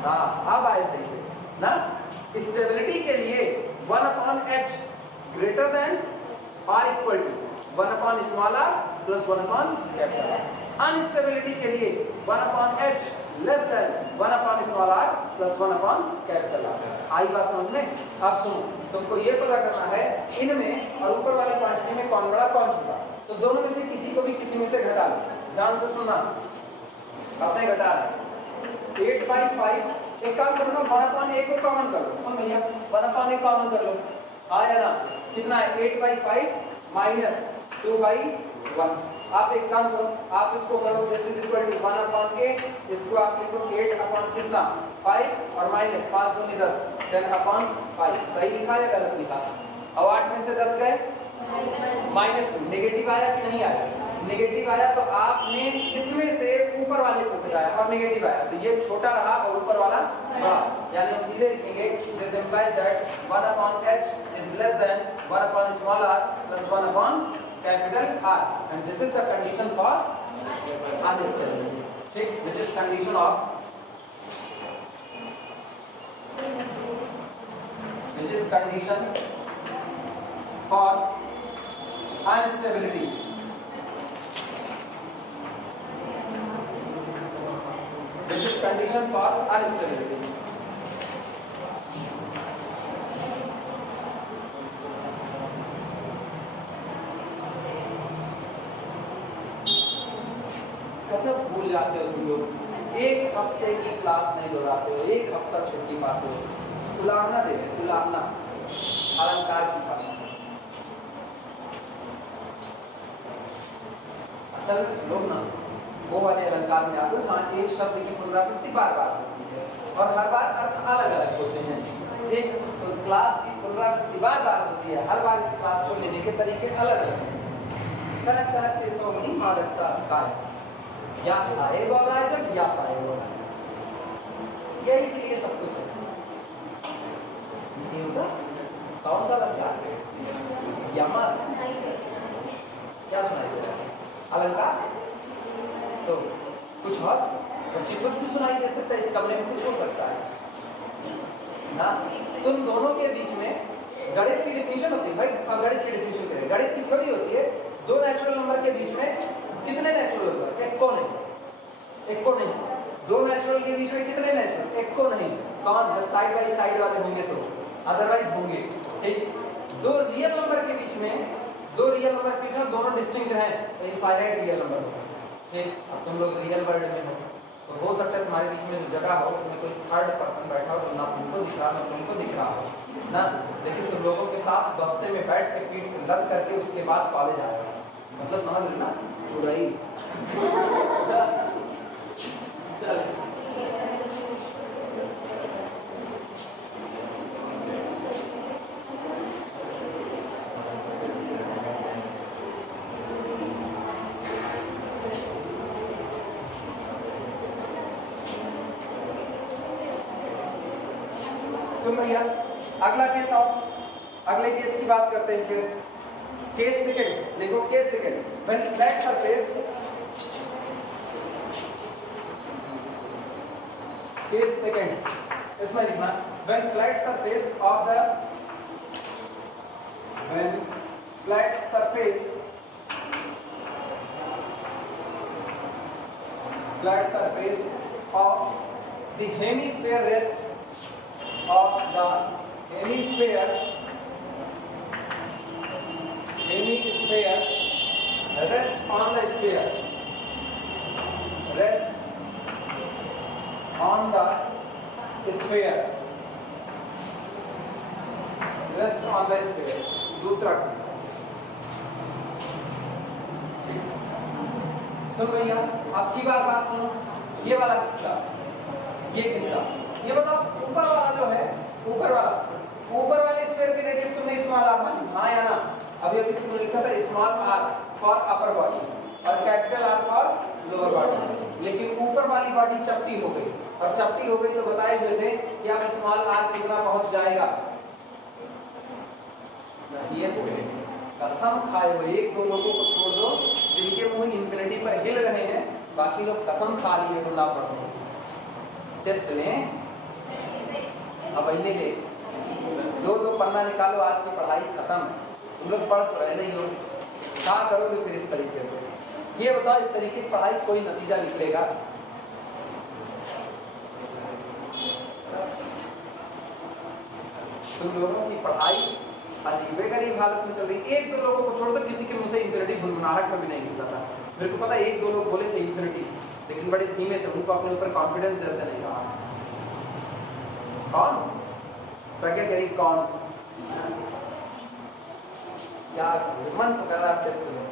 हाँ अब आए सही है ना? स्टेबिलिटी के लिए 1/h ग्रेटर देन और equal to 1/r plus capital R। Unstability के लिए 1/h less than 1/r plus capital R। आई बात समझ में? अब सुनो, तुमको ये पता करना है इनमें और ऊपर वाली क्वांटिटी में कौन बड़ा कौन छोटा, तो दोनों में से किसी को भी किसी में से घटा लो। ध्यान से सुनना, आपने घटा 8/5। एक काम करो ना, 1/a को कॉमन कर लो। सुन भैया, 1/a कॉमन कर लो, आया ना? कितना है? 8/5 माइनस 2/1 आप एक काम करो, आप इसको करो दिस इज इक्वल टू 1/8, इसको आप लिखो 8 अपॉन कितना 5 और माइनस 5 दूनी 10 10/5। सही लिखा या गलत लिखा? अब 8 में से 10 गए -2, नेगेटिव आया कि नहीं आया? नेगेटिव आया तो आपने इसमें से ऊपर वाले को घटाया और नेगेटिव आया तो ये छोटा रहा और ऊपर वाला बड़ा, यानी हम सीधे लिखेंगे this implies that 1/h is less than 1/r plus capital R and this is the condition for unstability. ठीक, which is condition of which is condition for instability. Which is condition for instability. अच्छा भूल जाते हो तुम लोग, एक हफ्ते की क्लास नहीं दोहराते हो, एक हफ्ता छुट्टी पाते हो। उलाहना दे, उलाहना अलंकार की भाषा। असल लोग ना वो वाले अलंकार में आते हो जहाँ एक शब्द की पुनरावृत्ति बार बार होती है और हर बार अर्थ अलग अलग होते हैं। एक तो क्लास की पुनरावृत्ति बार बार होती है, हर बार इस क्लास को लेने के तरीके अलग अलग हैं। तरह तरह के सोनी मादकता का या आए बोला है जब या पाए बोला है, यही के लिए सब कुछ है। कौन सा लग गया? यमस क्या सुनाई दे रहा है? अलंकार। तो कुछ और बच्चे कुछ भी सुनाई दे सकता है, इस कमरे में कुछ हो सकता है ना। तुम दोनों के बीच में गणित की डिफिनेशन होती है भाई, अब गणित की डिफिनेशन करें। गणित की थ्योरी होती है दो नेचुरल नंबर के बीच में कितने नेचुरल नंबर? एक को नहीं, एक को नहीं। दो नेचुरल के बीच में कितने नेचुरल? एक को नहीं। कौन? जब साइड बाई साइड वाले होंगे तो, अदरवाइज होंगे। ठीक, दो रियल नंबर के बीच में, दो रियल नंबर के बीच में दोनों डिस्टिंक्ट हैं तो इनफाइनाइट रियल नंबर होगा। ठीक, अब तुम लोग रियल वर्ल्ड में हो तो हो सकता है तुम्हारे बीच में जो जगह हो उसमें कोई थर्ड पर्सन बैठा हो जो ना तुमको दिख रहा ना तुमको दिख रहा हो ना, लेकिन तुम लोगों के साथ बस्ते में बैठ के पीठ लग करके उसके बाद कॉलेज आएगा। मतलब समझ लेना चुड़ाई। चल सुन भैया, अगला केस आओ, अगले केस की बात करते हैं। फिर केस सेकंड देखो, case second when flat surface, case second इसमें लिखना when flat surface of the, when flat surface, flat surface of the hemisphere rest of the hemisphere rest on the sphere, rest on the sphere, rest on the sphere। दूसरा सुन भैया, अब की बात सुनो, ये वाला किस्सा, ये किस्सा, ये बताओ ऊपर वाला जो है, ऊपर वाले स्फीयर की रेडियस तुमने स्मॉल आर मानी, हाँ या ना? अभी तुमने लिखा था small R for upper body और capital R for lower body, लेकिन ऊपर वाली बॉडी चपटी हो गई, और चपटी हो गई तो बताए हुए थे कि अब स्मॉल आर कितना पहुंच जाएगा? ये कसम खाए हुए एक दो लोगों को छोड़ दो जिनके मुंह इंफिनिटी पर हिल रहे हैं, बाकी लोग कसम खा लिए तो ना पढ़ो। टेस्ट लें अब ले ले, दो पन्ना निकालो, आज की पढ़ाई खत्म। तुम लोग पढ़ तो रहे नहीं हो, क्या करोगे फिर इस तरीके से? ये बताओ, इस तरीके की पढ़ाई कोई नतीजा निकलेगा? तुम लोगों की पढ़ाई अजीबे गरीब हालत में चल रही। एक दो लोगों को छोड़ दो, किसी के मुंह से इंफिनिटी भुनभुनाहट में भी नहीं निकला था। मेरे को पता है एक दो लोग बोले थे इंफिनिटी, लेकिन बड़े धीमे से, उनको अपने ऊपर कॉन्फिडेंस जैसे नहीं रहा। कौन? प्रज्ञा करी कौन? यार मन तो कर रहा है टेस्ट में,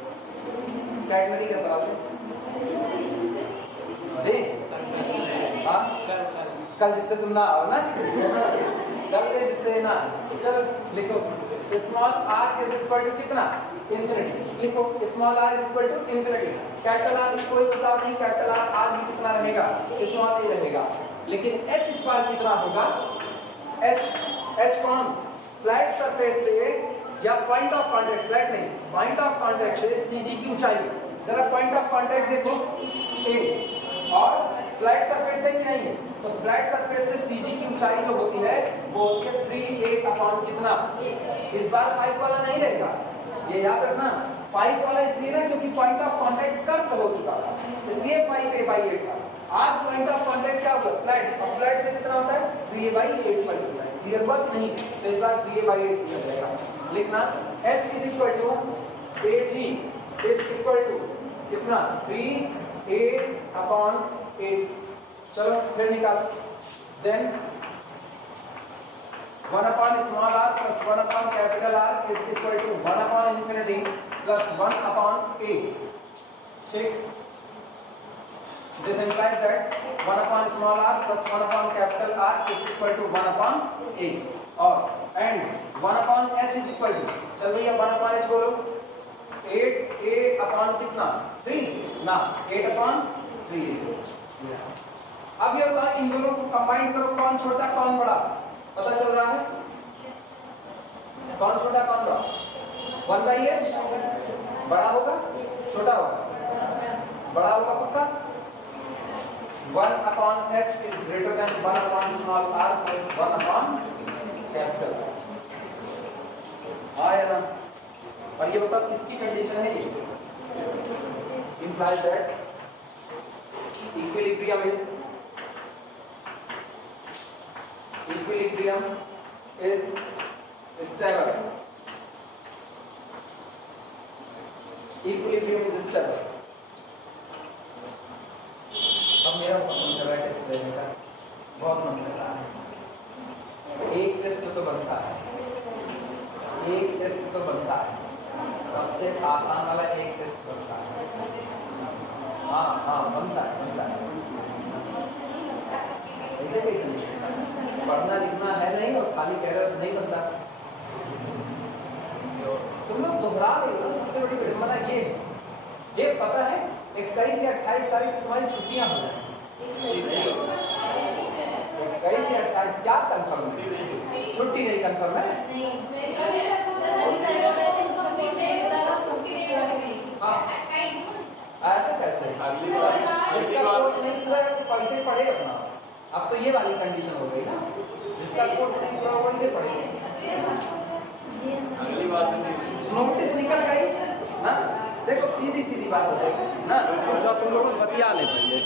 कैटनरी का सवाल है दे हाँ कल जिससे तुम ना आओ ना कल के जिससे ना चलो लिखो small are is equal to कितना इंफिनिटी लिखो small are is equal to infinity capital R में कोई बदलाव नहीं कैपिटल आर आज भी कितना रहेगा स्मॉल ए रहेगा लेकिन एच स्क्वायर कितना होगा एच कौन फ्लैट सरफेस से या पॉइंट ऑफ कांटेक्ट फ्लैट नहीं पॉइंट ऑफ कांटेक्ट से सीजी की ऊंचाई जरा पॉइंट ऑफ कांटेक्ट देखो ए और फ्लैट सरफेस से भी नहीं तो फ्लैट सरफेस से सीजी की ऊंचाई जो होती है वो होती है 3a अपॉन कितना इस बार 5 वाला नहीं रहेगा ये याद रखना 5 वाला इसलिए ना क्योंकि पॉइंट ऑफ कांटेक्ट कर्व हो चुका था इसलिए 5a/8 था आज पॉइंट ऑफ कांटेक्ट क्या होगा फ्लैट और फ्लैट से कितना होता है 3a/8 पर होता है क्लियर बात नहीं तो इस बार 3a/8 किया जाएगा लिखना h is equal to ag is equal to कितना 3a अपॉन 8 चलो फिर निकालो then 1 upon small r plus 1 upon capital R is equal to 1 upon infinity plus 1 upon a ठीक this implies that 1 upon small r plus 1 upon capital R is equal to 1 upon a और and 1 upon h is equal to चल भैया 1 upon h बोलो 8a upon कितना 3 ना 8 upon 3 अब ये होता है इन दोनों को कंबाइन करो कौन छोटा कौन बड़ा पता चल रहा है कौन छोटा कौन बड़ा 1/h बड़ा होगा छोटा होगा बड़ा होगा पक्का 1 upon h is greater than 1 upon small r plus 1 upon capital R है ना और ये बताओ किसकी कंडीशन है ये implies that equilibrium is stable equilibrium is stable अब मेरा मन कर रहा है टेस्ट लेने का बहुत मन कर रहा है एक टेस्ट तो बनता है सबसे आसान वाला एक टेस्ट बनता है हाँ बनता है ऐसे कैसे नहीं पढ़ना लिखना है नहीं और खाली कह रहे नहीं बनता तुम लोग दोहरा रहे हो सबसे बड़ी विडंबना ये पता है 21 या 28 तारीख से तुम्हारी छुट्टियां हो जाएंगी 21 या 28 क्या कंफर्म है छुट्टी नहीं कंफर्म है ऐसा कैसे जिसका कोर्स नहीं पूरा पैसे पढ़ेगा अपना अब तो ये वाली कंडीशन हो गई ना जिसका कोर्स नहीं पूरा वही से पढ़ेगा अगली बार नोटिस निकल गई ना देखो सीधी बात हो जाएगी ना जो तुम लोग बतिया ले पहले